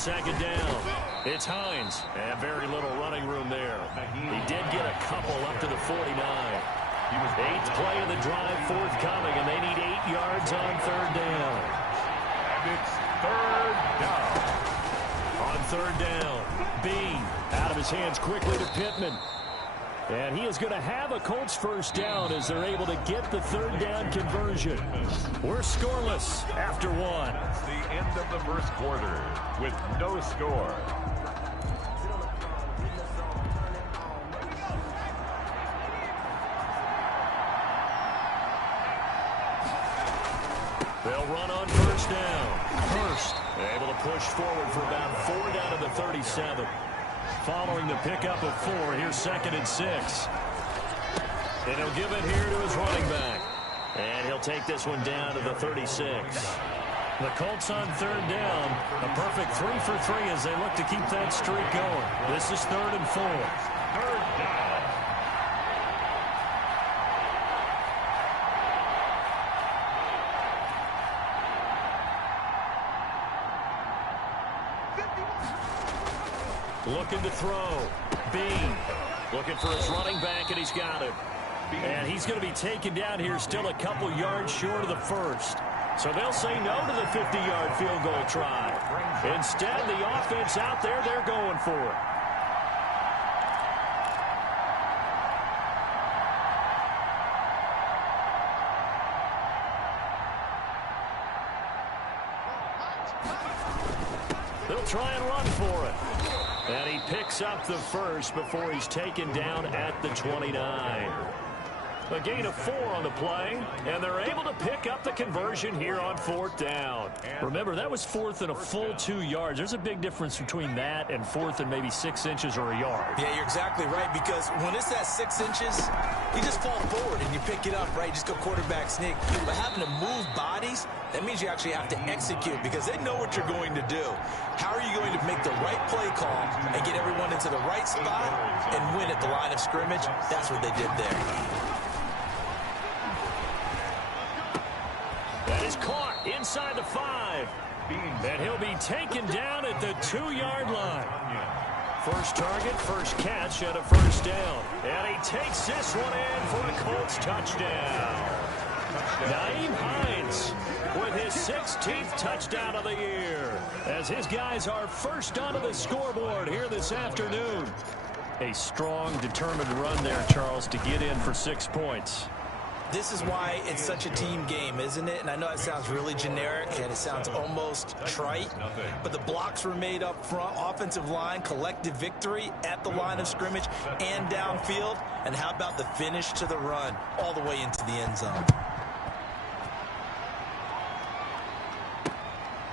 second down. It's Hines, and very little running room there. He did get a couple up to the 49. 8th play of the drive forthcoming, and they need 8 yards on third down. And it's third down. On third down, Bean out of his hands quickly to Pittman. And he is going to have a Colts first down as they're able to get the third down conversion. We're scoreless after one. It's the end of the first quarter with no score. They'll run on first down. Hurst able to push forward for about 4 down to the 37. Following the pickup of 4, here's 2nd and 6. And he'll give it here to his running back. And he'll take this one down to the 36. The Colts on third down. A perfect 3 for 3 as they look to keep that streak going. This is 3rd and 4. Third down. Looking to throw. Bean looking for his running back, and he's got him. And he's going to be taken down here still a couple yards short of the first. So they'll say no to the 50-yard field goal try. Instead, the offense out there, they're going for it. They'll try and run for it. And he picks up the first before he's taken down at the 29. A gain of 4 on the play, and they're able to pick up the conversion here on 4th down. Remember, that was 4th and a full 2 yards. There's a big difference between that and 4th and maybe 6 inches or a yard. Yeah, you're exactly right, because when it's that 6 inches, you just fall forward and you pick it up, right? You just go quarterback sneak. But having to move bodies, that means you actually have to execute because they know what you're going to do. How are you going to make the right play call and get everyone into the right spot and win at the line of scrimmage? That's what they did there. That is caught inside the 5. And he'll be taken down at the 2-yard line. First target, first catch, and a first down. And he takes this one in for a Colts touchdown. Nyheim Hines with his 16th touchdown of the year, as his guys are first onto the scoreboard here this afternoon. A strong, determined run there, Charles, to get in for 6 points. This is why it's such a team game, isn't it? And I know it sounds really generic and it sounds almost trite, but the blocks were made up front, offensive line, collective victory at the line of scrimmage and downfield. And how about the finish to the run all the way into the end zone?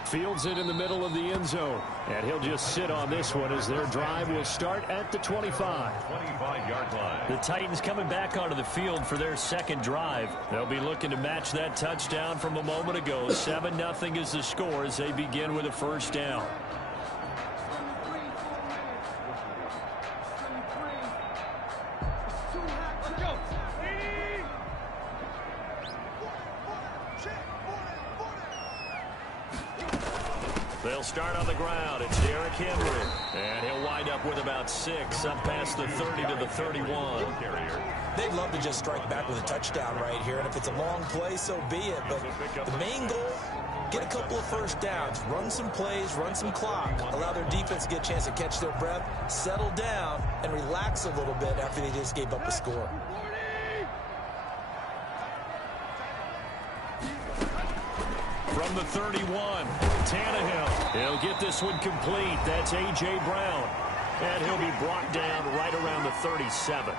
Fields it in the middle of the end zone. And he'll just sit on this one as their drive will start at the 25. 25-yard line. The Titans coming back onto the field for their second drive. They'll be looking to match that touchdown from a moment ago. 7-0 is the score as they begin with a first down. They'll start on the ground. It's Derrick Henry. And he'll wind up with about 6 up past the 30 to the 31. They'd love to just strike back with a touchdown right here. And if it's a long play, so be it. But the main goal, get a couple of first downs, run some plays, run some clock, allow their defense to get a chance to catch their breath, settle down, and relax a little bit after they just gave up a score. From the 31, Tannehill. He'll get this one complete. That's A.J. Brown. And he'll be brought down right around the 37.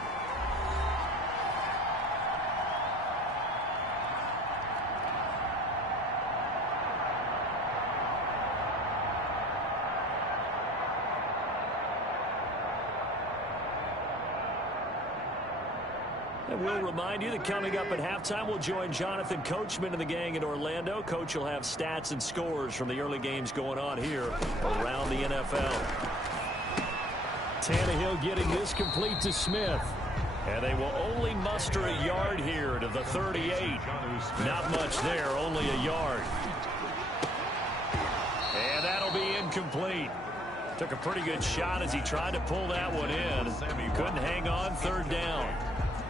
And we'll remind you that coming up at halftime, we'll join Jonathan Coachman and the gang in Orlando. Coach will have stats and scores from the early games going on here around the NFL. Tannehill getting this complete to Smith. And they will only muster a yard here to the 38. Not much there, only a yard. And that'll be incomplete. Took a pretty good shot as he tried to pull that one in. Couldn't hang on. Third down.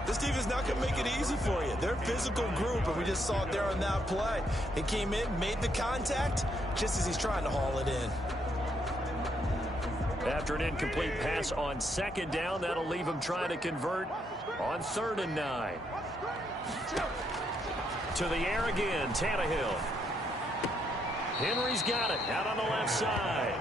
This defense not going to make it easy for you. They're a physical group, and we just saw it there on that play. He came in, made the contact, just as he's trying to haul it in. After an incomplete pass on second down, that'll leave him trying to convert on 3rd and 9. To the air again, Tannehill. Henry's got it out on the left side.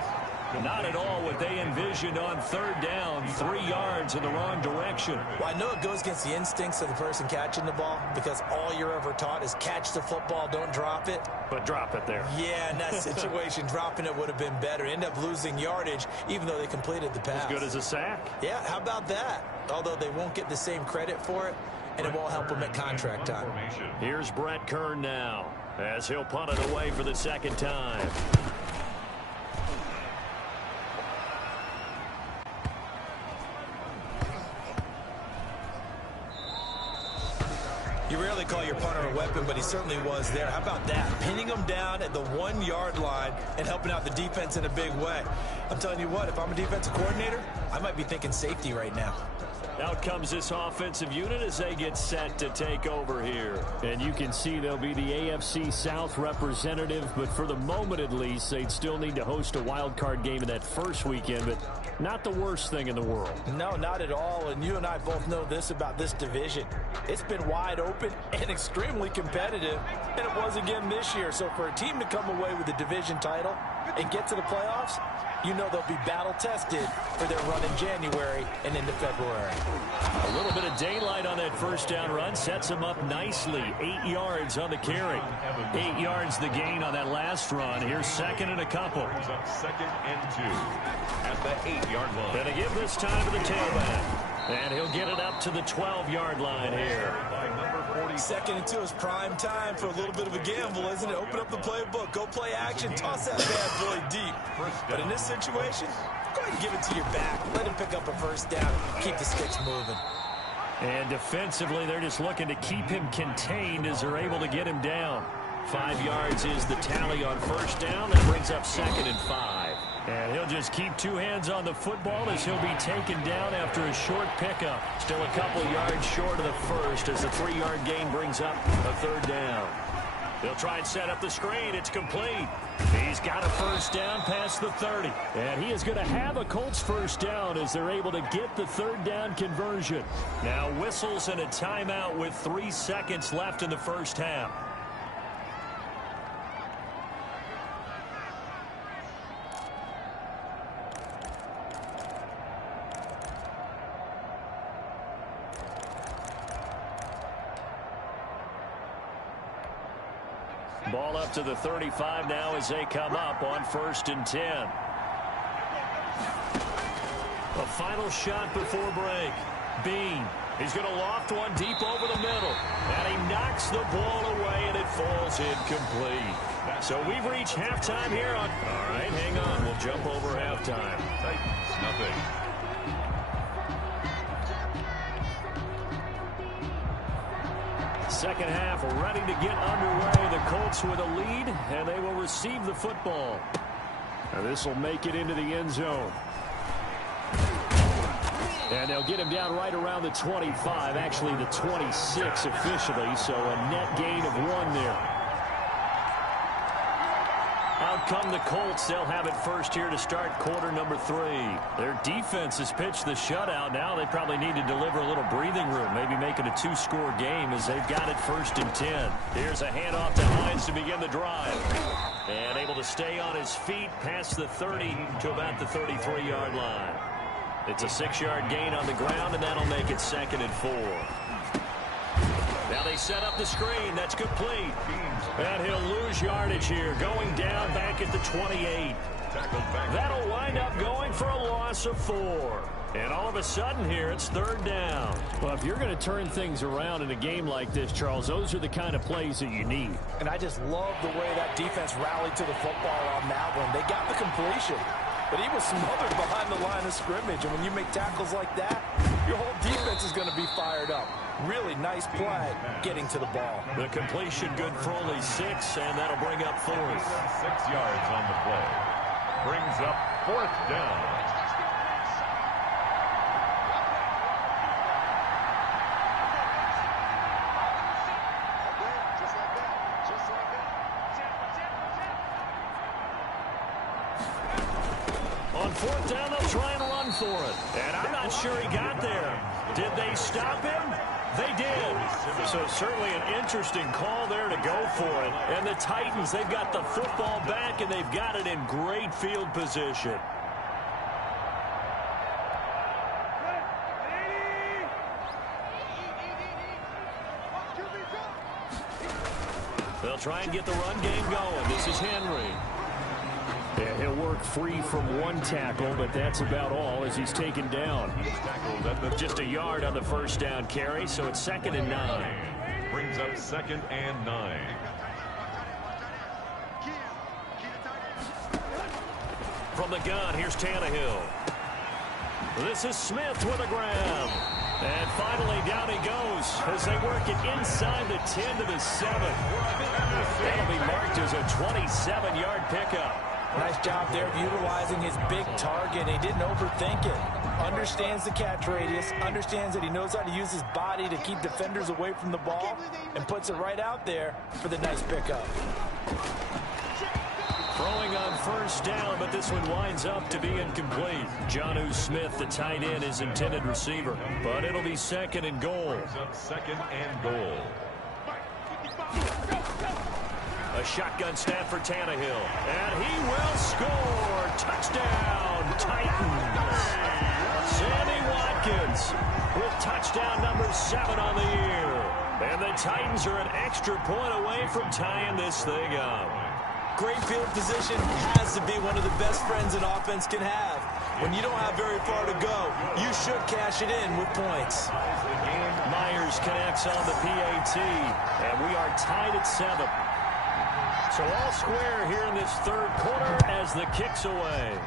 Not at all what they envisioned on 3rd down, 3 yards in the wrong direction. Well, I know it goes against the instincts of the person catching the ball because all you're ever taught is catch the football, don't drop it. But drop it there. Yeah, in that situation, dropping it would have been better. End up losing yardage, even though they completed the pass. As good as a sack. Yeah, how about that? Although they won't get the same credit for it, and it won't help them at contract time. Here's Brett Kern now, as he'll punt it away for the 2nd time. You rarely call your punter a weapon, but he certainly was there. How about that? Pinning him down at the 1-yard line and helping out the defense in a big way. I'm telling you what, if I'm a defensive coordinator, I might be thinking safety right now. Out comes this offensive unit as they get set to take over here. And you can see they'll be the AFC South representative, but for the moment at least, they'd still need to host a wild card game in that first weekend, but not the worst thing in the world. No, not at all, and you and I both know this about this division. It's been wide open and extremely competitive, and it was again this year. So for a team to come away with the division title and get to the playoffs, you know they'll be battle-tested for their run in January and into February. A little bit of daylight on that first down run sets them up nicely. 8 yards on the carry. 8 yards the gain on that last run. Here's 2nd and a couple. 2nd and 2 at the 8-yard line. Gonna give this time to the tailback. And he'll get it up to the 12-yard line here. 2nd and 2 is prime time for a little bit of a gamble, isn't it? Open up the playbook, go play action, toss that bad boy deep. But in this situation, go ahead and give it to your back. Let him pick up a first down. Keep the sticks moving. And defensively, they're just looking to keep him contained as they're able to get him down. 5 yards is the tally on first down. That brings up 2nd and 5. And he'll just keep 2 hands on the football as he'll be taken down after a short pickup. Still a couple yards short of the first as the 3-yard gain brings up a 3rd down. They'll try and set up the screen. It's complete. He's got a first down past the 30. And he is going to have a Colts first down as they're able to get the 3rd down conversion. Now whistles and a timeout with 3 seconds left in the first half. Ball up to the 35 now as they come up on 1st and 10. A final shot before break. Bean. He's going to loft one deep over the middle. And he knocks the ball away, and it falls incomplete. So we've reached halftime here on... All right, hang on. We'll jump over halftime. Titans, nothing. Second half ready to get underway. The Colts with a lead, and they will receive the football. Now this will make it into the end zone. And they'll get him down right around the 25, actually the 26 officially, so a net gain of 1 there. Out come the Colts. They'll have it first here to start quarter number 3. Their defense has pitched the shutout. Now they probably need to deliver a little breathing room, maybe make it a 2-score game as they've got it 1st and 10. Here's a handoff to Hines to begin the drive. And able to stay on his feet past the 30 to about the 33-yard line. It's a 6-yard gain on the ground, and that'll make it 2nd and 4. Now they set up the screen. That's complete. And he'll lose yardage here, going down back at the 28. That'll wind up going for a loss of 4. And all of a sudden here, it's 3rd down. Well, if you're going to turn things around in a game like this, Charles, those are the kind of plays that you need. And I just love the way that defense rallied to the football on that one. They got the completion, but he was smothered behind the line of scrimmage. And when you make tackles like that, your whole defense is going to be fired up. Really nice play getting to the ball. The completion good for only 6, and that'll bring up 4th. 6 yards on the play. brings up 4th down. On 4th down, they'll try and run for it. And I'm not sure he got there. Did they stop him? They did. So certainly an interesting call there to go for it. And the Titans, they've got the football back, and they've got it in great field position. They'll try and get the run game going. This is Henry. Yeah, he'll work free from one tackle, but that's about all as he's taken down. Just a yard on the first down carry, so it's 2nd and 9. Brings up 2nd and 9. From the gun, here's Tannehill. This is Smith with a grab. And finally, down he goes as they work it inside the 10 to the 7. That'll be marked as a 27-yard pickup. Nice job there of utilizing his big target. He didn't overthink it. Understands the catch radius. Understands that he knows how to use his body to keep defenders away from the ball. And puts it right out there for the nice pickup. Throwing on first down, but this one winds up to be incomplete. Jonnu Smith, the tight end, is intended receiver. But it'll be 2nd and goal. 2nd and goal. A shotgun snap for Tannehill. And he will score. Touchdown, Titans. Sammy Watkins with touchdown number 7 on the year. And the Titans are an extra point away from tying this thing up. Great field position has to be one of the best friends an offense can have. When you don't have very far to go, you should cash it in with points. Myers connects on the PAT, and we are tied at 7. So all square here in this 3rd quarter as the kick's away.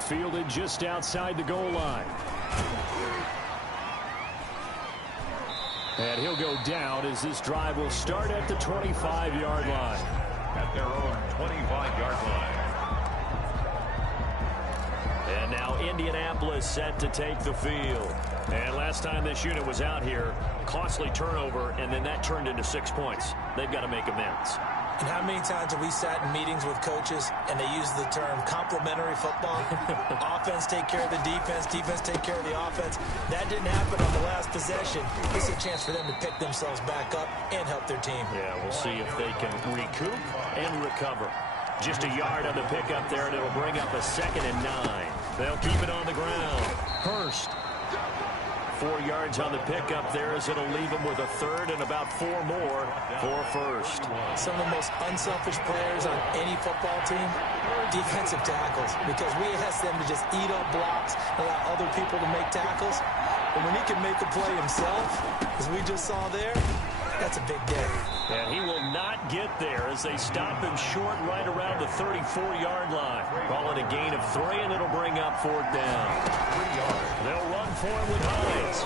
Fielded just outside the goal line. And he'll go down as this drive will start at the 25-yard line. At their own 25-yard line. And now Indianapolis set to take the field. And last time this unit was out here, costly turnover, and then that turned into 6 points. They've got to make amends. And how many times have we sat in meetings with coaches and they use the term complementary football? Offense take care of the defense, defense take care of the offense. That didn't happen on the last possession. This is a chance for them to pick themselves back up and help their team. Yeah, we'll see if they can recoup and recover. Just a yard on the pickup there, and it'll bring up a 2nd and 9. They'll keep it on the ground. Hurst. 4 yards on the pickup there as it'll leave him with a 3rd and about 4 more for first. Some of the most unselfish players on any football team, defensive tackles, because we ask them to just eat up blocks, allow other people to make tackles. And when he can make a play himself, as we just saw there, that's a big day. And he will not get there as they stop him short right around the 34-yard line. Call it a gain of 3, and it'll bring up 4th down. They'll run for him with Hines.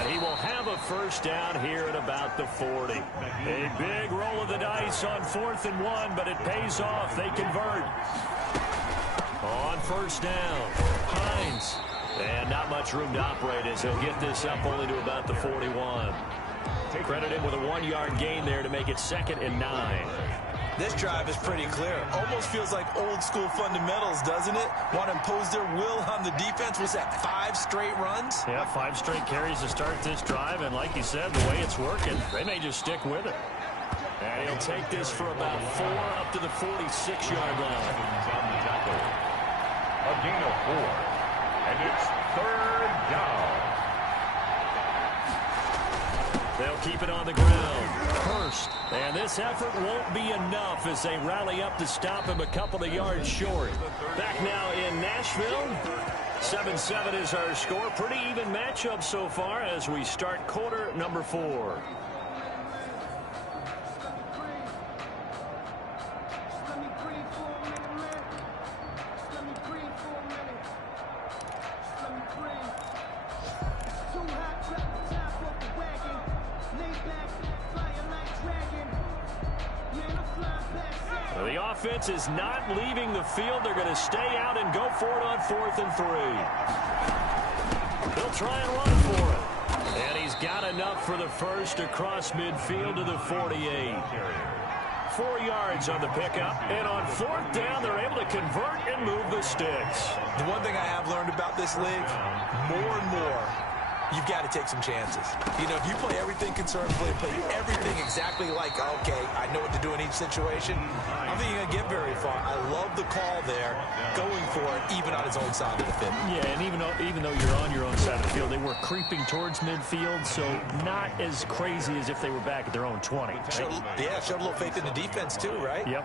And he will have a first down here at about the 40. A big roll of the dice on 4th and 1, but it pays off. They convert. On first down, Hines. And not much room to operate as he'll get this up only to about the 41. Credit him with a 1-yard gain there to make it 2nd and 9. This drive is pretty clear. Almost feels like old school fundamentals, doesn't it? Want to impose their will on the defense. Was that 5 straight runs? Yeah, 5 straight carries to start this drive. And like you said, the way it's working, they may just stick with it. And he'll take this for about 4 up to the 46-yard line. A gain of 4. And it's 3rd down. They'll keep it on the ground. Hurst. And this effort won't be enough as they rally up to stop him a couple of yards short. Back now in Nashville. 7-7 is our score. Pretty even matchup so far as we start quarter number 4. The offense is not leaving the field. They're going to stay out and go for it on 4th and 3. They'll try and run for it. And he's got enough for the first across midfield to the 48. 4 yards on the pickup. And on 4th down, they're able to convert and move the sticks. The one thing I have learned about this league, more and more, you've got to take some chances. You know, if you play everything conservatively, play everything exactly like, okay, I know what to do in each situation, I don't think you're going to get very far. I love the call there, going for it, even on his own side of the field. Yeah, and even though you're on your own side of the field, they were creeping towards midfield, so not as crazy as if they were back at their own 20. Showed a little faith in the defense too, right? Yep.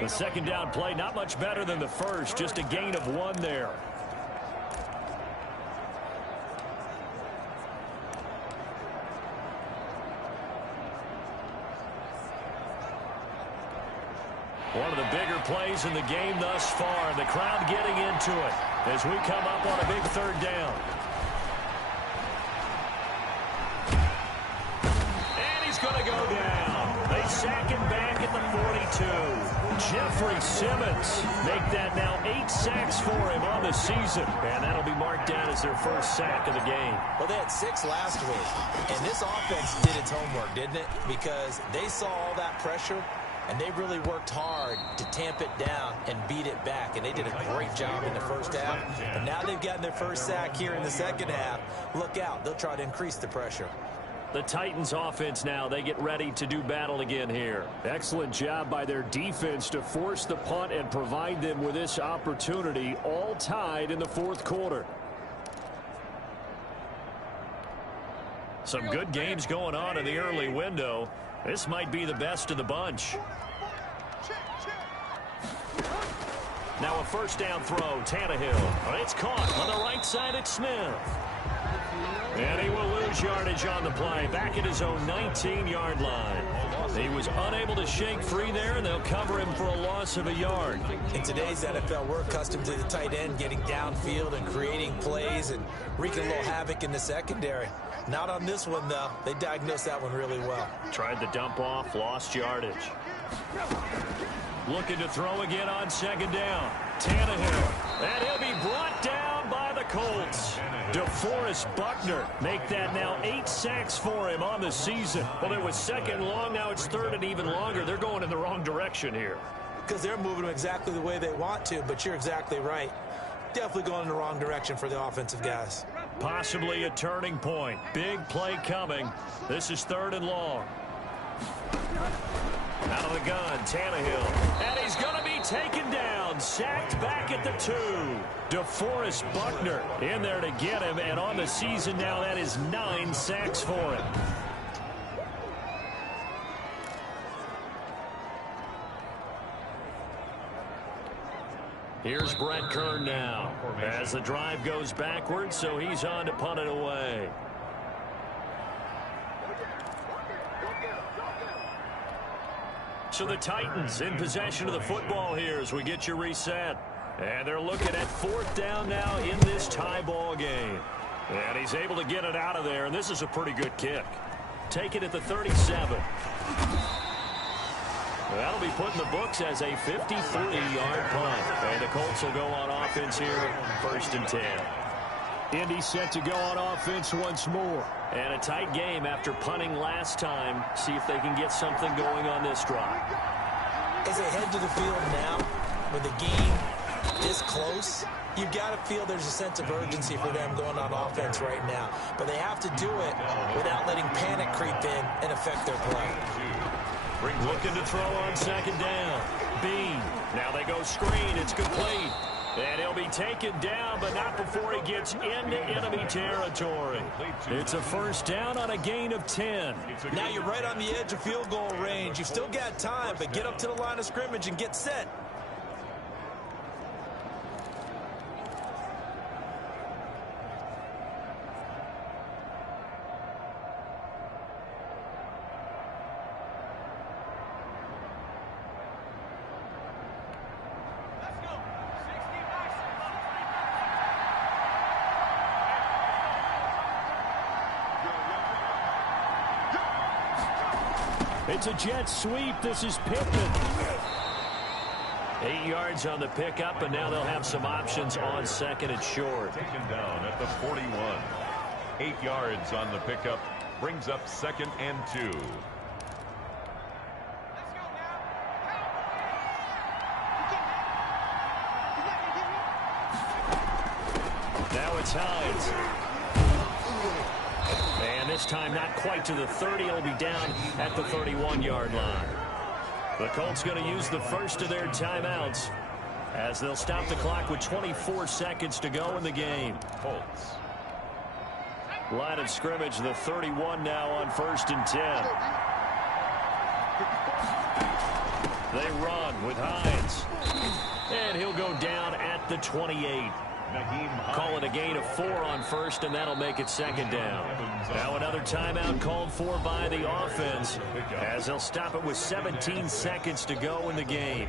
The second down play, not much better than the first, just a gain of 1 there. One of the bigger plays in the game thus far. The crowd getting into it as we come up on a big 3rd down. And he's going to go down. They sack him back at the 42. Jeffrey Simmons make that now 8 sacks for him on the season. And that'll be marked down as their first sack of the game. Well, they had 6 last week. And this offense did its homework, didn't it? Because they saw all that pressure, and they really worked hard to tamp it down and beat it back. And they did a great job in the first half. But now they've gotten their first sack here in the second half. Look out. They'll try to increase the pressure. The Titans offense now, they get ready to do battle again here. Excellent job by their defense to force the punt and provide them with this opportunity, all tied in the 4th quarter. Some good games going on in the early window. This might be the best of the bunch. Now a first down throw, Tannehill. It's caught on the right side at Smith. And he will lose yardage on the play, back at his own 19-yard line. He was unable to shake free there, and they'll cover him for a loss of a yard. In today's NFL, we're accustomed to the tight end getting downfield and creating plays and wreaking a little havoc in the secondary. Not on this one, though. They diagnosed that one really well. Tried the dump off, lost yardage. Looking to throw again on 2nd down. Tannehill. And he'll be brought down by the Colts. DeForest Buckner make that now 8 sacks for him on the season. Well, it was 2nd long. Now it's 3rd and even longer. They're going in the wrong direction here. Because they're moving them exactly the way they want to, but you're exactly right. Definitely going in the wrong direction for the offensive guys. Possibly a turning point. Big play coming. This is 3rd and long. Out of the gun, Tannehill. And he's going to be taken down. Sacked back at the 2. DeForest Buckner in there to get him. And on the season now, that is 9 sacks for him. Here's Brett Kern now as the drive goes backwards, so he's on to punt it away. So the Titans in possession of the football here as we get you reset. And they're looking at 4th down now in this tie ball game. And he's able to get it out of there, and this is a pretty good kick. Take it at the 37. That'll be put in the books as a 53-yard punt. And the Colts will go on offense here, 1st and 10. Indy set to go on offense once more. And a tight game after punting last time. See if they can get something going on this drive. As they head to the field now, with the game this close, you've got to feel there's a sense of urgency for them going on offense right now. But they have to do it without letting panic creep in and affect their play. Looking to throw on 2nd down. Bean. Now they go screen. It's complete. And he'll be taken down, but not before he gets into enemy territory. It's a 1st down on a gain of 10. Now you're right on the edge of field goal range. You've still got time, but get up to the line of scrimmage and get set. It's a jet sweep. This is Pittman. 8 yards on the pickup, and now they'll have some options on 2nd and short. Taken down at the 41. 8 yards on the pickup. Brings up 2nd and 2. Now it's Hines. And this time not quite to the 30. It'll be down at the 31-yard line. The Colts going to use the first of their timeouts as they'll stop the clock with 24 seconds to go in the game. Colts. Line of scrimmage, the 31 now on 1st and 10. They run with Hines. And he'll go down at the 28. Call it a gain of 4 on 1st, and that'll make it 2nd down. Now another timeout called for by the offense as they'll stop it with 17 seconds to go in the game.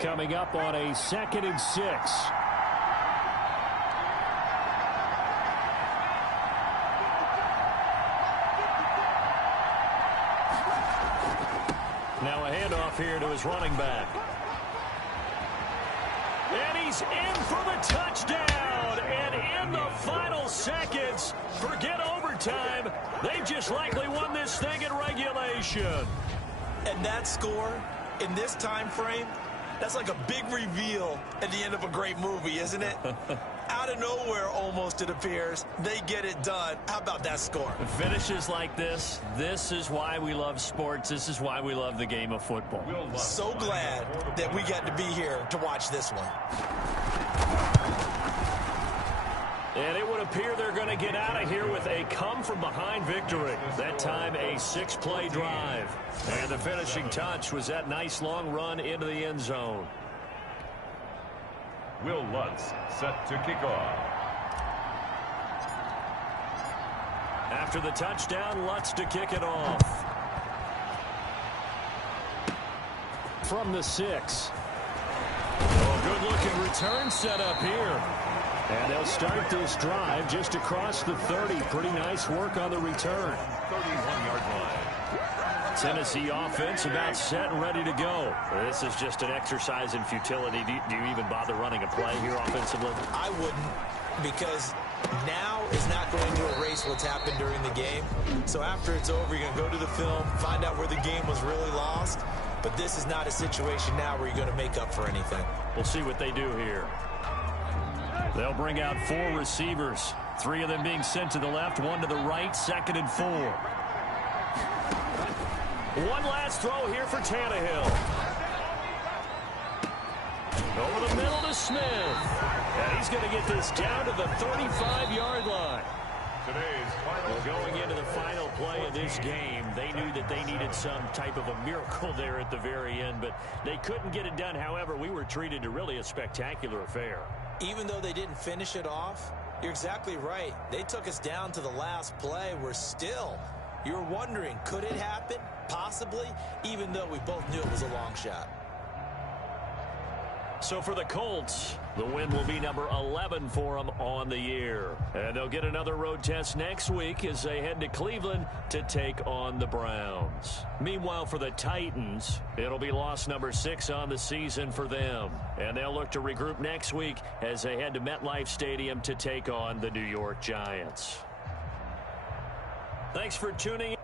Coming up on a 2nd and 6. Now a handoff here to his running back. And he's in for the touchdown. And in the final seconds, forget overtime. They've just likely won this thing in regulation. And that score in this time frame, that's like a big reveal at the end of a great movie, isn't it? Out of nowhere, almost, it appears, they get it done. How about that score? Finishes like this is why we love sports. This is why we love the game of football. So glad that we got to be here to watch this one. And it would appear they're going to get out of here with a come-from-behind victory. That time, a 6-play drive. And the finishing touch was that nice long run into the end zone. Will Lutz set to kick off. After the touchdown, Lutz to kick it off. From the 6. Oh, good-looking return set up here. And they'll start this drive just across the 30. Pretty nice work on the return. 31-yard line. Tennessee offense about set and ready to go. This is just an exercise in futility. Do you even bother running a play here offensively? I wouldn't, because now is not going to erase what's happened during the game. So after it's over, you're going to go to the film, find out where the game was really lost. But this is not a situation now where you're going to make up for anything. We'll see what they do here. They'll bring out 4 receivers. 3 of them being sent to the left, 1 to the right, 2nd and 4. One last throw here for Tannehill. Over the middle to Smith. And he's going to get this down to the 35-yard line. Going into the final play of this game, they knew that they needed some type of a miracle there at the very end, but they couldn't get it done. However, we were treated to really a spectacular affair. Even though they didn't finish it off, you're exactly right. They took us down to the last play. You're wondering, could it happen? Possibly, even though we both knew it was a long shot. So for the Colts, the win will be number 11 for them on the year. And they'll get another road test next week as they head to Cleveland to take on the Browns. Meanwhile, for the Titans, it'll be loss number 6 on the season for them. And they'll look to regroup next week as they head to MetLife Stadium to take on the New York Giants. Thanks for tuning in.